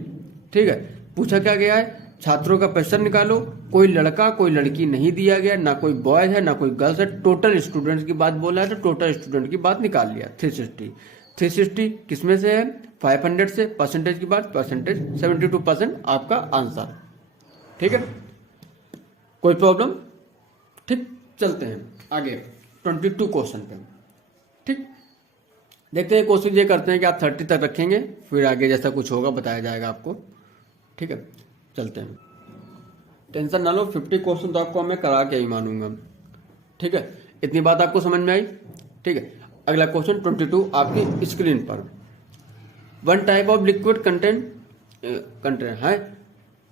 ठीक है, पूछा क्या गया है, छात्रों का प्रतिशत निकालो। कोई लड़का कोई लड़की नहीं दिया गया, ना कोई बॉयज है ना कोई गर्ल्स है, टोटल स्टूडेंट्स की बात बोला है तो टोटल स्टूडेंट की बात निकाल लिया। 360 किसमें से है, 500 से, परसेंटेज की बात, परसेंटेज 72% आपका आंसर। ठीक है, कोई प्रॉब्लम। ठीक, चलते हैं आगे 22 क्वेश्चन पे। ठीक, देखते हैं, कोशिश ये करते हैं कि आप 30 तक रखेंगे, फिर आगे जैसा कुछ होगा बताया जाएगा आपको। ठीक है, चलते हैं, टेंशन ना लो, 50 क्वेश्चन तो आपको मैं करा के ही मानूंगा। ठीक है, इतनी बात आपको समझ में आई। ठीक है, अगला क्वेश्चन 22 आपकी स्क्रीन पर। One type of liquid content है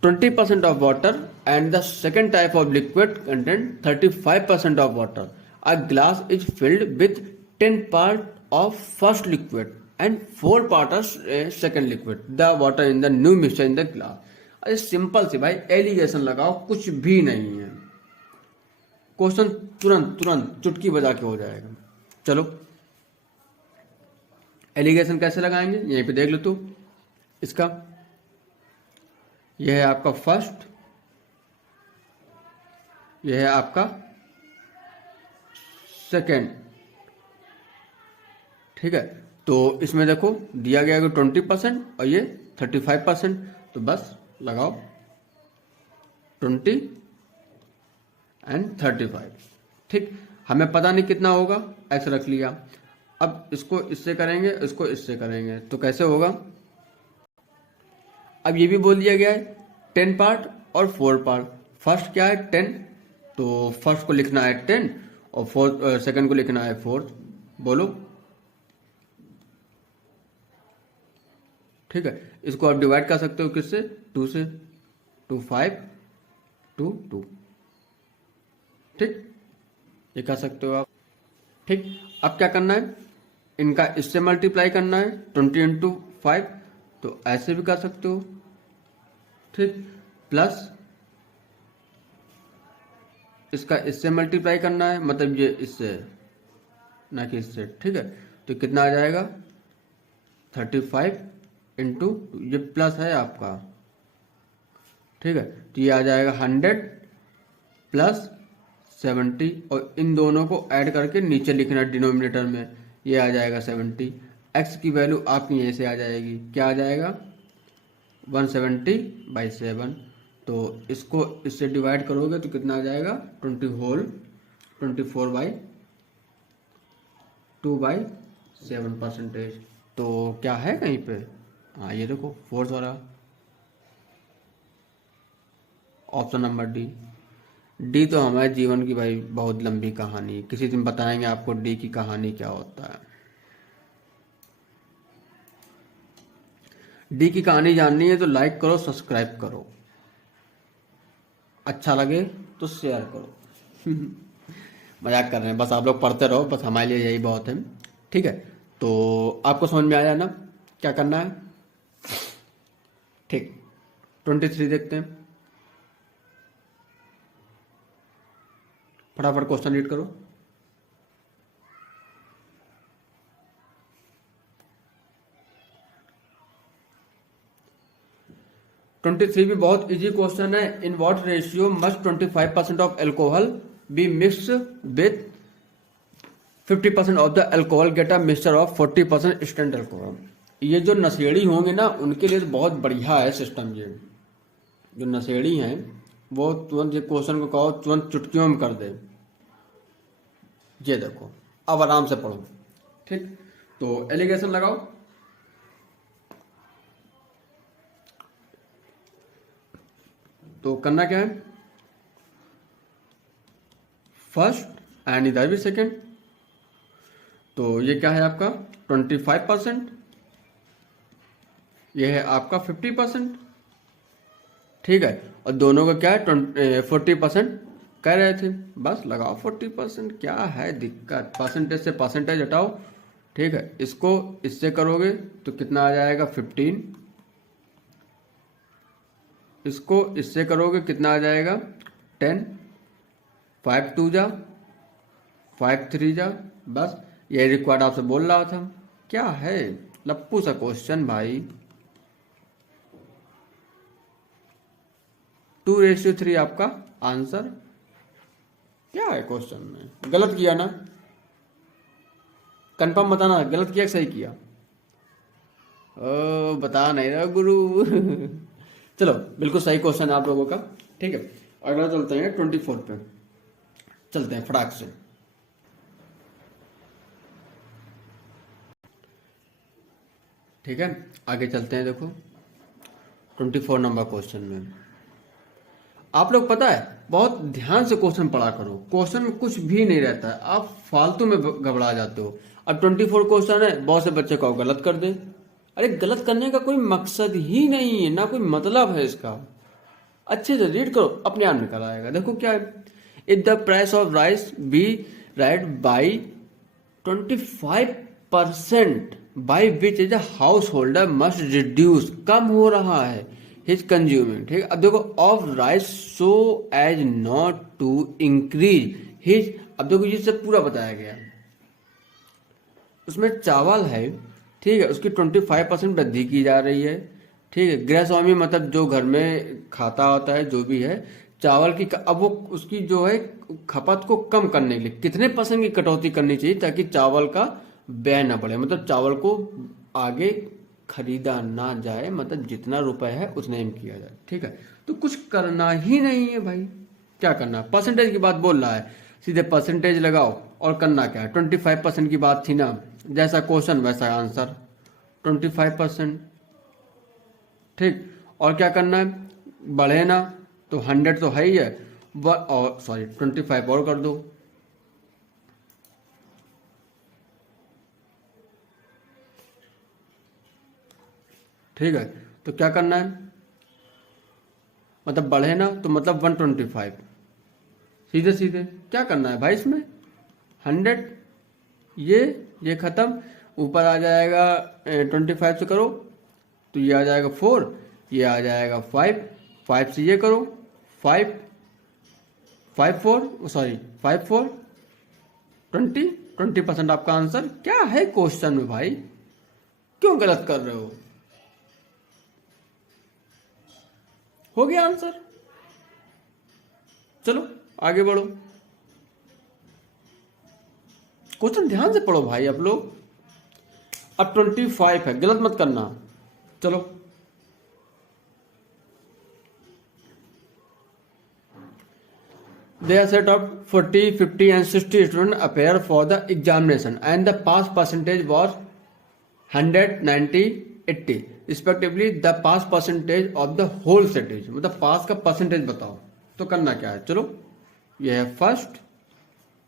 20% of water and the second type of liquid content 35% of water. A glass is filled with 10 part of first liquid and 4 part of second liquid. The water in the new mixture in the glass. अरे simple सी भाई, allegation लगाओ, कुछ भी नहीं है। Question तुरंत तुरंत चुटकी बजा के हो जाएगा। चलो, एलिगेशन कैसे लगाएंगे यहीं पे देख लो। तो इसका यह है आपका फर्स्ट, यह है आपका सेकेंड। ठीक है, तो इसमें देखो दिया गया है 20% और ये 35%, तो बस लगाओ 20 एंड 35। ठीक, हमें पता नहीं कितना होगा, ऐसे रख लिया। अब इसको इससे करेंगे, इसको इससे करेंगे, तो कैसे होगा। अब ये भी बोल दिया गया है 10 पार्ट और 4 पार्ट। फर्स्ट क्या है 10, तो फर्स्ट को लिखना है 10 और फोर्थ सेकंड को लिखना है 4। बोलो। ठीक है, इसको आप डिवाइड कर सकते हो किससे, 2 से, 2 5 2 2। ठीक, ये कर सकते हो आप। ठीक, अब क्या करना है, इनका इससे मल्टीप्लाई करना है 20 इंटू 5, तो ऐसे भी कर सकते हो। ठीक, प्लस इसका इससे मल्टीप्लाई करना है, मतलब ये इससे ना कि इससे। ठीक है, तो कितना आ जाएगा 35 इंटू, ये प्लस है आपका। ठीक है, तो ये आ जाएगा 100 प्लस 70, और इन दोनों को ऐड करके नीचे लिखना डिनोमिनेटर में, ये आ जाएगा 70। एक्स की वैल्यू आपकी यहीं से आ जाएगी, क्या आ जाएगा 170/7। तो इसको इससे डिवाइड करोगे तो कितना आ जाएगा 24/2/7%। तो क्या है कहीं पे, हाँ ये देखो फोर्थ वाला ऑप्शन नंबर डी। डी तो हमारे जीवन की भाई बहुत लंबी कहानी, किसी दिन बताएंगे आपको डी की कहानी क्या होता है। डी की कहानी जाननी है तो लाइक करो, सब्सक्राइब करो, अच्छा लगे तो शेयर करो। मजाक कर रहे हैं, बस आप लोग पढ़ते रहो, बस हमारे लिए यही बहुत है। ठीक है, तो आपको समझ में आया ना क्या करना है। ठीक, 23 देखते हैं, फटाफट क्वेश्चन रीड करो। ट्वेंटी थ्री भी बहुत इजी क्वेश्चन है। In what ratio must 25% of alcohol be mix with 50% of the alcohol get a mixture of 40% stand alcohol. ये जो नशेड़ी होंगे ना उनके लिए तो बहुत बढ़िया है सिस्टम। ये जो नशेड़ी हैं वो तुरंत ये क्वेश्चन को कहो तुरंत चुटकियों में कर दे। ये देखो, अब आराम से पढ़ो। ठीक, तो एलिगेशन लगाओ। तो करना क्या है, फर्स्ट एंड इधर भी सेकेंड, तो ये क्या है आपका 25%, ये है आपका 50%, ठीक है। और दोनों का क्या है 40% कह रहे थे, बस लगाओ 40%, क्या है दिक्कत, परसेंटेज से परसेंटेज हटाओ, ठीक है। इसको इससे करोगे तो कितना आ जाएगा 15, इसको इससे करोगे कितना आ जाएगा 10, 5 2 जा 5 3 जा, बस ये रिक्वायर्ड आपसे बोल रहा था। क्या है लप्पू सा क्वेश्चन भाई। 2:3 आपका आंसर। क्या है क्वेश्चन में, गलत किया ना, कंफर्म बताना गलत किया कि सही किया। ओ बता नहीं रहा गुरु चलो बिल्कुल सही क्वेश्चन है आप लोगों का, ठीक है। अगला चलते हैं 24 पे, चलते हैं फटाक से। ठीक है आगे चलते हैं। देखो 24 नंबर क्वेश्चन में आप लोग पता है बहुत ध्यान से क्वेश्चन पढ़ा करो, क्वेश्चन में कुछ भी नहीं रहता है, आप फालतू में घबरा जाते हो। अब 24 क्वेश्चन है, बहुत से बच्चे को गलत कर दे, अरे गलत करने का कोई मकसद ही नहीं है, ना कोई मतलब है इसका। अच्छे से रीड करो, अपने आप निकल आएगा। देखो क्या है, if the price of rice be right by 25% by which is householder must reduce, कम हो रहा है हिज कंज्यूमिंग, ठीक है। अब देखो of rice so as not to increase his, अब देखो ये सब पूरा बताया गया, उसमें चावल है, ठीक है, उसकी 25% वृद्धि की जा रही है, ठीक है। गृह स्वामी मतलब जो घर में खाता होता है जो भी है, चावल की अब वो उसकी जो है खपत को कम करने के लिए कितने % की कटौती करनी चाहिए ताकि चावल का व्यय ना बढ़े, मतलब चावल को आगे खरीदा ना जाए, मतलब जितना रुपए है उतने में किया जाए, ठीक है। तो कुछ करना ही नहीं है भाई, क्या करना है, परसेंटेज की बात बोल रहा है, सीधे परसेंटेज लगाओ और करना क्या है, 25% की बात थी ना, जैसा क्वेश्चन वैसा आंसर 25%, ठीक। और क्या करना है, बढ़े ना तो 100 तो है ही है, और सॉरी 25 और कर दो, ठीक है। तो क्या करना है, मतलब बढ़े ना तो मतलब 125, सीधे सीधे क्या करना है भाई, इसमें 100 ये खत्म, ऊपर आ जाएगा 25 से करो तो ये आ जाएगा 4, ये आ जाएगा 5, 5 से ये करो 5 5 4 सॉरी 5 4 20% आपका आंसर। क्या है क्वेश्चन में भाई, क्यों गलत कर रहे हो गया आंसर। चलो आगे बढ़ो, क्वेश्चन ध्यान से पढ़ो भाई आप लोग। अब 25 है, गलत मत करना। चलो they are set up 40 50 and 60 students appear for the examination and the pass percentage was 100 90 80 respectively, the pass percentage of the whole set is, मतलब पास का परसेंटेज बताओ। तो करना क्या है, चलो ये है फर्स्ट,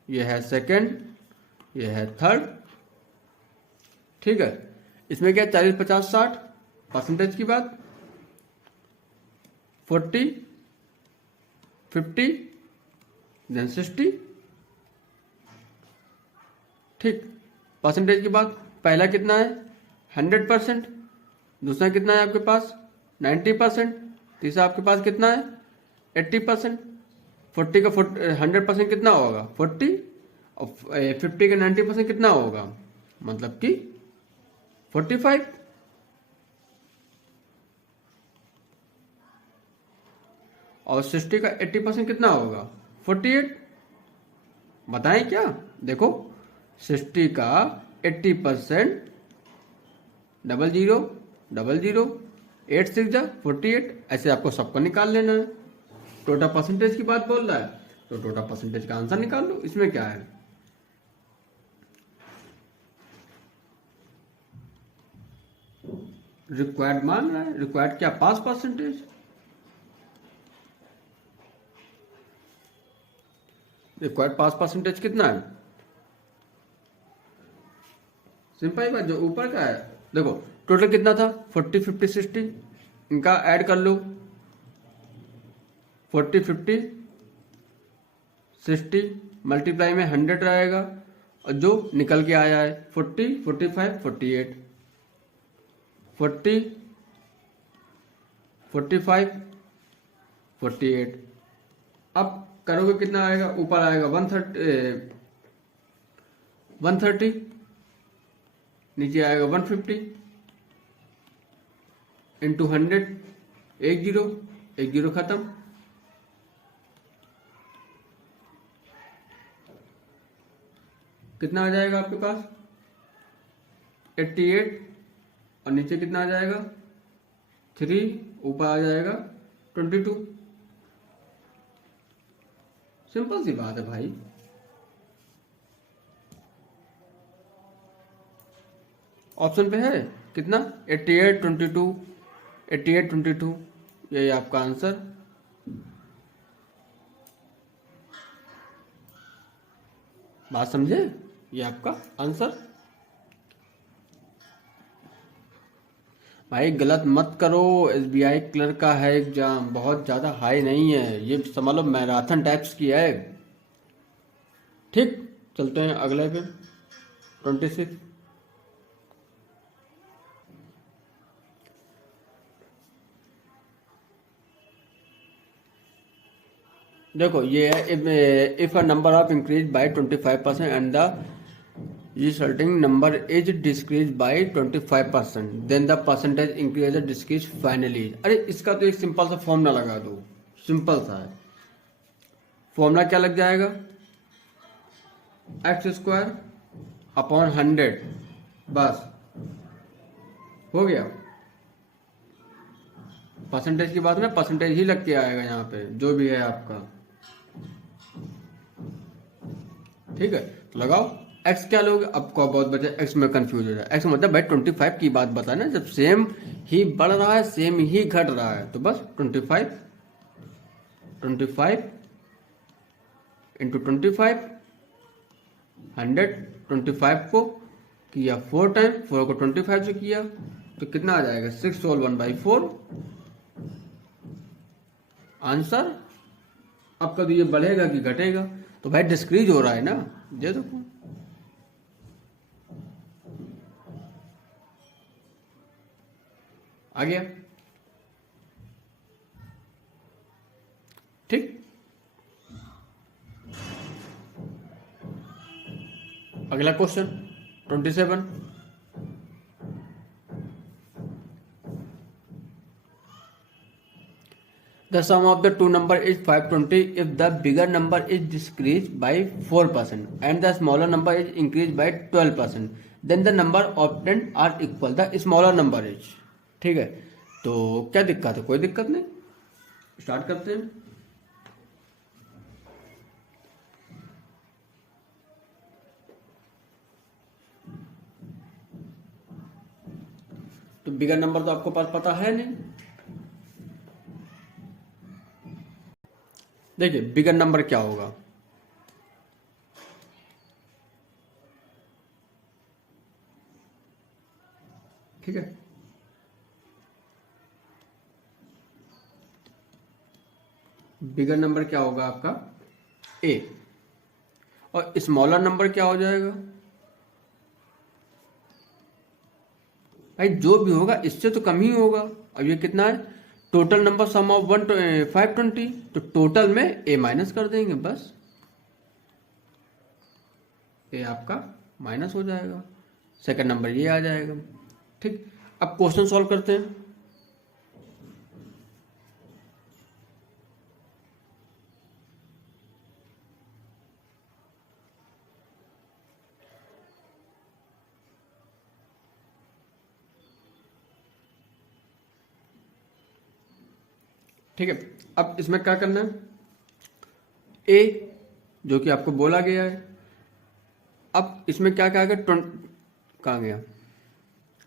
ये है सेकंड, ये है थर्ड, ठीक है। इसमें क्या 40 50 60 परसेंटेज की बात, 40 50 देन 60, ठीक। परसेंटेज की बात, पहला कितना है 100%, दूसरा कितना है आपके पास 90%, तीसरा आपके पास कितना है 80%, 40 का 100% कितना होगा 40, और 50 का 90% कितना होगा, मतलब कि 45, और 60 का 80% कितना होगा 48। बताएं क्या, देखो 60 का 80% 00 00 8 6 जा 48, ऐसे आपको सबको निकाल लेना है। टोटल परसेंटेज की बात बोल रहा है तो टोटल परसेंटेज का आंसर निकाल लो, इसमें क्या है। रिक्वायर्ड मान रहा है, रिक्वायर्ड क्या पास परसेंटेज, रिक्वायर्ड पास परसेंटेज कितना है, सिंपल बात, जो ऊपर का है देखो टोटल कितना था 40 50 60, इनका ऐड कर लो 40 50 60 मल्टीप्लाई में 100 रहेगा, और जो निकल के आया है 40 45 48 40 45 48। अब करोगे कितना आएगा, ऊपर आएगा 130 नीचे आएगा 150 इंटू 100, 10 खत्म, कितना आ जाएगा आपके पास 88, और नीचे कितना आ जाएगा 3, ऊपर आ जाएगा 22। सिंपल सी बात है भाई। ऑप्शन पे है कितना 88 22, 88 22, यही आपका आंसर। बात समझे, ये आपका आंसर। भाई गलत मत करो, एसबीआई क्लर्क का है एग्जाम, बहुत ज़्यादा हाई नहीं है, ये समझ लो मैराथन टाइप्स की है। ठीक, चलते हैं अगले पे 26। देखो ये है, if a number of increase by 25% and the resulting number is decreased by 25%, then the percentage increase or decrease finally। अरे इसका तो एक सिंपल सा फॉर्मूला लगा दो, सिंपल सा है। फॉर्मूला क्या लग जाएगा, x² अपॉन 100, बस हो गया। परसेंटेज की बात में परसेंटेज ही लग के आएगा यहाँ पे, जो भी है आपका। ठीक है, तो लगाओ। x क्या लोगे, आपको बहुत बचे, x में कंफ्यूज हो जाए। x मतलब भाई 25 की बात बताए ना, जब सेम ही बढ़ रहा है सेम ही घट रहा है, तो बस 25 इंटू 25 100, 25 को किया 4 टाइम, 4 को 25 से किया तो कितना आ जाएगा 6 होल 1/4 आंसर। अब कभी ये बढ़ेगा कि घटेगा, तो भाई डिस्क्रीज हो रहा है ना, दे दो। आ गया, ठीक। अगला question 27। The sum of the two number is 520 if the bigger number is decreased by 4% and the smaller number is increased by 12%, then the number obtained are equal, the smaller number is। ठीक है, तो क्या दिक्कत है, कोई दिक्कत नहीं, start करते हैं। तो बिगर नंबर तो आपको पास पता है नहीं। देखिए बिगर नंबर क्या होगा, ठीक है। बिगर नंबर क्या होगा आपका a, और स्मॉलर नंबर क्या हो जाएगा भाई, जो भी होगा इससे तो कम ही होगा। अब ये कितना है, टोटल नंबर सम ऑफ 520, तो टोटल में a माइनस कर देंगे, बस a आपका माइनस हो जाएगा, सेकंड नंबर ये आ जाएगा। ठीक, अब क्वेश्चन सॉल्व करते हैं। ठीक है, अब इसमें क्या करना है, ए जो कि आपको बोला गया है। अब इसमें क्या क्या कहाँ गया,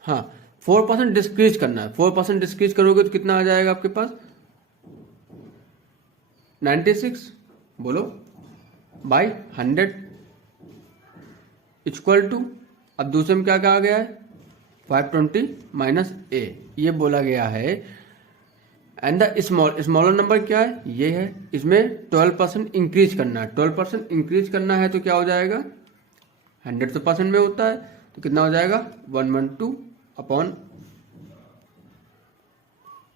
हाँ 4% डिस्क्रीज करना है। 4% डिस्क्रीज करोगे तो कितना आ जाएगा आपके पास 96, बोलो बाई 100 इक्वल टू, अब दूसरे में क्या कहा गया है 520 माइनस ए, ये बोला गया है। एंड द स्मॉलर नंबर क्या है, ये है, इसमें 12% इंक्रीज करना है। 12% इंक्रीज करना है तो क्या हो जाएगा, 100 तो परसेंट में होता है, तो कितना हो जाएगा 112 अपॉन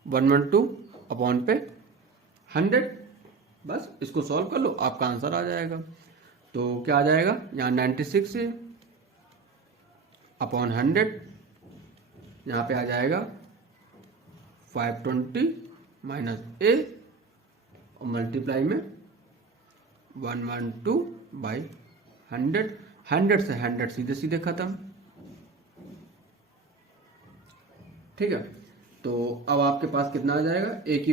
112 अपॉन पे 100। बस इसको सॉल्व कर लो, आपका आंसर आ जाएगा। तो क्या आ जाएगा, यहाँ 96 अपॉन 100, यहाँ पे आ जाएगा 520 माइनस ए और मल्टीप्लाई में 112 बाई 100। 100 से 100 सीधे सीधे खत्म। ठीक है, तो अब आपके पास कितना आ जाएगा, ए की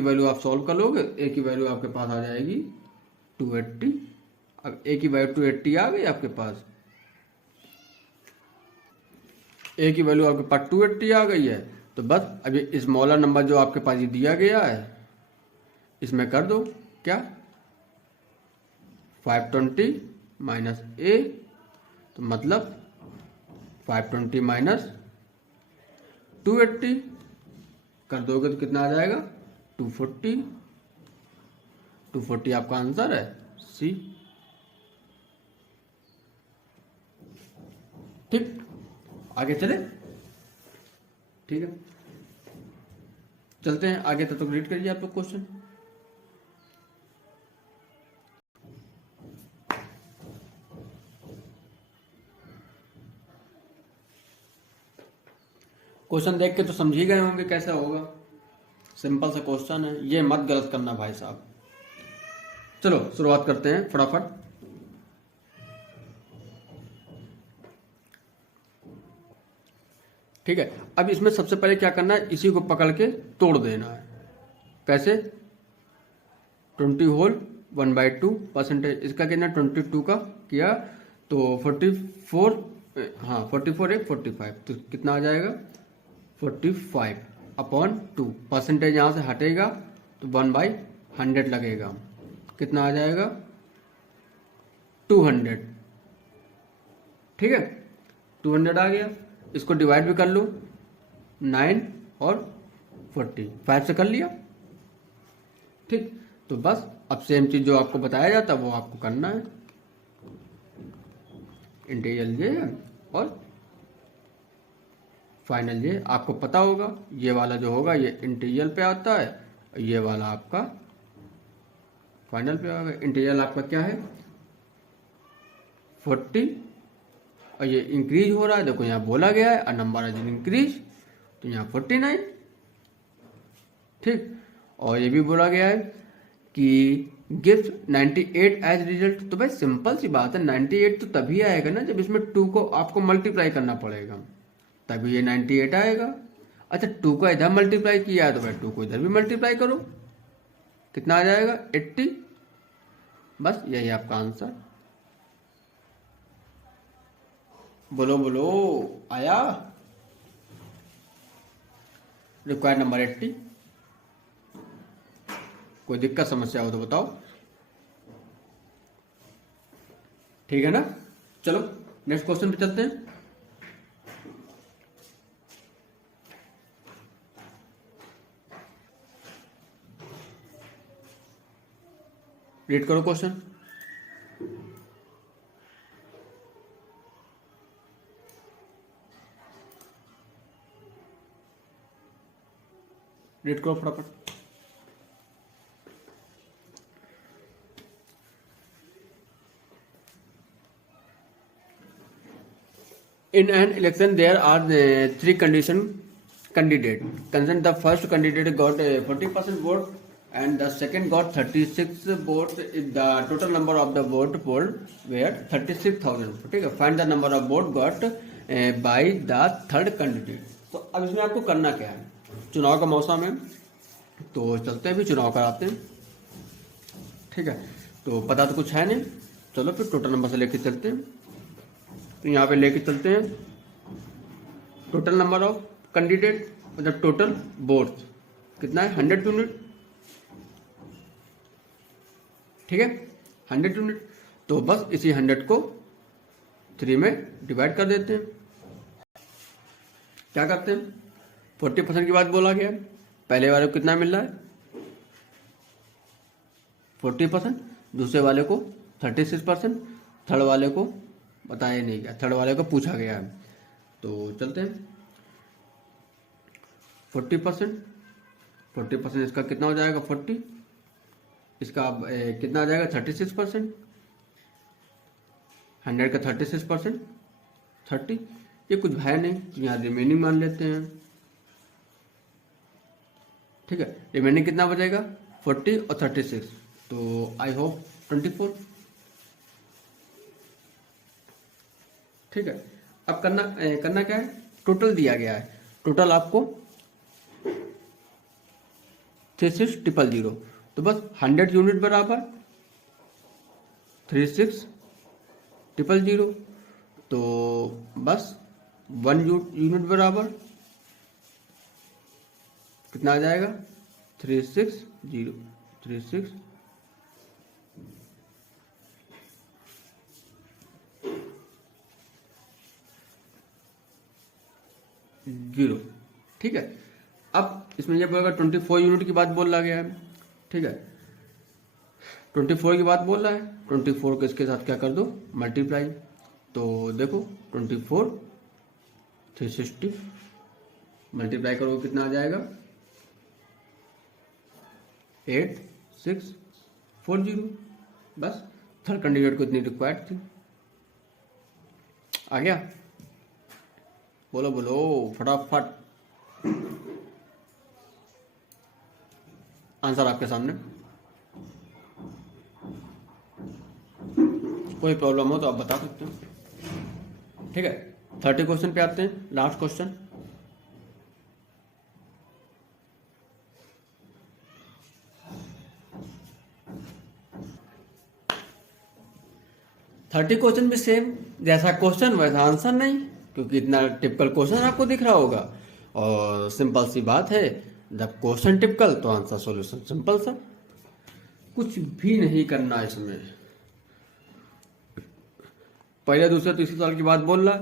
वैल्यू आप सॉल्व कर लोगे, ए की वैल्यू आपके पास आ जाएगी 280। अब ए की वैल्यू 280 आ गई आपके पास, ए की वैल्यू आपके पास 280 आ गई है। तो बस अभी स्मॉलर नंबर जो आपके पास ये दिया गया है इसमें कर दो क्या, 520 माइनस ए, तो मतलब 520 माइनस 280 कर दोगे तो कितना आ जाएगा 240। 240 आपका आंसर है सी। ठीक, आगे चले, ठीक है चलते हैं आगे, तब तक रीड करिए आप लोग क्वेश्चन। क्वेश्चन देख के तो समझ ही गए होंगे कैसा होगा, सिंपल सा क्वेश्चन है, ये मत गलत करना भाई साहब। चलो शुरुआत करते हैं फटाफट। ठीक है, अब इसमें सबसे पहले क्या करना है, इसी को पकड़ के तोड़ देना है। कैसे, 20 होल 1/2 परसेंटेज, इसका कितना 22 का किया तो 44, हाँ 44 एक 45, तो कितना आ जाएगा 45 अपॉन 2, परसेंटेज यहाँ से हटेगा तो 1/100 लगेगा, कितना आ जाएगा 200। ठीक है, 200 आ गया, इसको डिवाइड भी कर लो, 9 और 40, 5 से कर लिया। ठीक, तो बस अब सेम चीज जो आपको बताया जाता है वो आपको करना है, इंटीग्रल ये है और फाइनल ये आपको पता होगा, ये वाला जो होगा ये इंटीग्रल पे आता है, ये वाला आपका फाइनल पे आएगा। इंटीग्रल आपका क्या है 40 और ये इंक्रीज हो रहा है, देखो यहाँ बोला गया है अ नंबर इज इंक्रीज, तो यहाँ 49। ठीक, और ये भी बोला गया है कि गिव्स 98 एज रिजल्ट, तो भाई सिंपल सी बात है, 98 तो तभी आएगा ना जब इसमें 2 को आपको मल्टीप्लाई करना पड़ेगा, तभी ये 98 आएगा। अच्छा 2 को इधर मल्टीप्लाई किया है तो भाई 2 को इधर भी मल्टीप्लाई करो, कितना आ जाएगा 80। बस यही आपका आंसर। बोलो बोलो, आया रिक्वायर्ड नंबर 80। कोई दिक्कत समस्या हो तो बताओ, ठीक है ना। चलो नेक्स्ट क्वेश्चन पे चलते हैं। रीड करो क्वेश्चन। रीड करो फटाफट। In an election, there are three candidate. Concern the first candidate got 40% vote, and the second got 36 votes. If the total number of the vote polled were 36,000. ठीक है, find the number of vote got by the third candidate. तो अब इसमें आपको करना क्या है, चुनाव का मौसम है तो चलते हैं, भी चुनाव कराते हैं। ठीक है, तो पता तो कुछ है नहीं, चलो फिर टोटल नंबर से लेके चलते हैं। तो यहाँ पे लेके चलते हैं टोटल नंबर ऑफ कैंडिडेट, मतलब टोटल वोट्स कितना है 100 यूनिट। ठीक है, 100 यूनिट। तो बस इसी 100 को 3 में डिवाइड कर देते हैं। क्या करते हैं, 40% की बात बोला गया, पहले वाले को कितना मिल रहा है 40%, दूसरे वाले को 36%, थर्ड वाले को बताया नहीं गया, थर्ड वाले को पूछा गया है। तो चलते हैं 40% इसका कितना हो जाएगा 40, इसका कितना आ जाएगा 36%, 100 का 36% 30, ये कुछ है नहीं, यहाँ रिमेनिंग मान लेते हैं। ठीक है, रिमेनिंग कितना बचेगा 40 और 36, तो आई होप 24। ठीक है, अब करना क्या है, टोटल दिया गया है, टोटल आपको 36000, तो बस 100 यूनिट बराबर 36000, तो बस 1 यूनिट बराबर कितना आ जाएगा 360। ठीक है, अब इसमें ये बोलेगा 24 यूनिट की बात बोल रहा गया है। ठीक है, 24 की बात बोल रहा है, 24 को इसके साथ क्या कर दो मल्टीप्लाई, तो देखो 24 360 मल्टीप्लाई करोगे कितना आ जाएगा 8640, बस थर्ड कैंडिडेट को इतनी रिक्वायर्ड थी। आ गया, बोलो बोलो फटाफट, आंसर आपके सामने। कोई प्रॉब्लम हो तो आप बता सकते हो। ठीक है, 30 क्वेश्चन पे आते हैं, लास्ट क्वेश्चन। थर्टी क्वेश्चन भी सेम, जैसा क्वेश्चन वैसा आंसर नहीं, क्योंकि इतना टिपिकल क्वेश्चन आपको दिख रहा होगा, और सिंपल सी बात है, जब क्वेश्चन टिपिकल तो आंसर सॉल्यूशन सिंपल सा, कुछ भी नहीं करना इसमें। पहले दूसरे तीसरे साल की बात बोल रहा,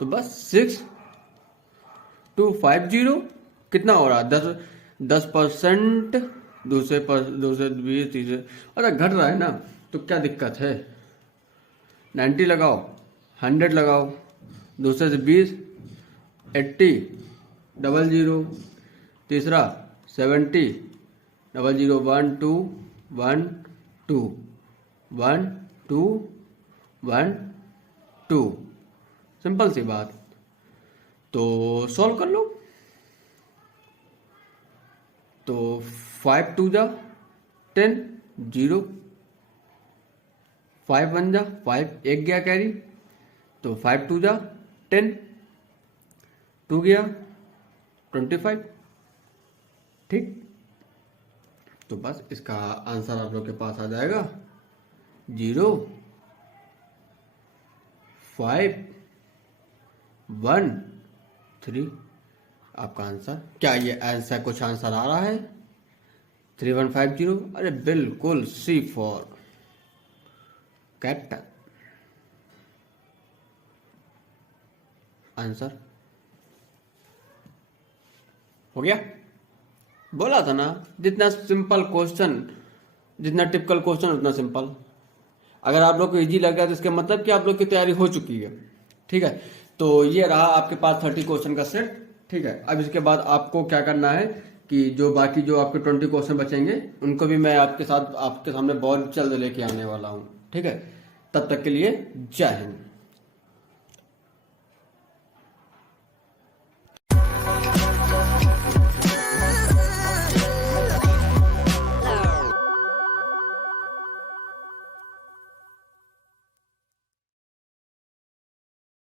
तो बस 6250 कितना हो रहा है 10%, दूसरे 20 तीसरे, अरे घट रहा है ना, तो क्या दिक्कत है, 90 लगाओ, 100 लगाओ, दूसरे से 20, 80 00, तीसरा 70 00, 1 2 1 2 1 2 1 2, सिंपल सी बात। तो सॉल्व कर लो, तो 5 2 जा 10, 0 5 1 जा 5, एक गया कैरी, तो 5 2 जा 10, 2 गया 25। ठीक, तो बस इसका आंसर आप लोग के पास आ जाएगा 0 5 1 3, आपका आंसर। क्या ये आंसर कुछ आंसर आ रहा है 3150? अरे बिल्कुल, C फॉर कैप्टन आंसर हो गया। बोला था ना, जितना सिंपल क्वेश्चन, जितना टिपिकल क्वेश्चन उतना सिंपल। अगर आप लोग को इजी लग रहा है तो इसका मतलब कि आप लोग की तैयारी हो चुकी है। ठीक है, तो ये रहा आपके पास 30 क्वेश्चन का सेट। ठीक है, अब इसके बाद आपको क्या करना है कि जो बाकी जो आपके 20 क्वेश्चन बचेंगे उनको भी मैं आपके सामने बहुत जल्द लेके आने वाला हूँ। ठीक है, तब तक के लिए जय हिंद।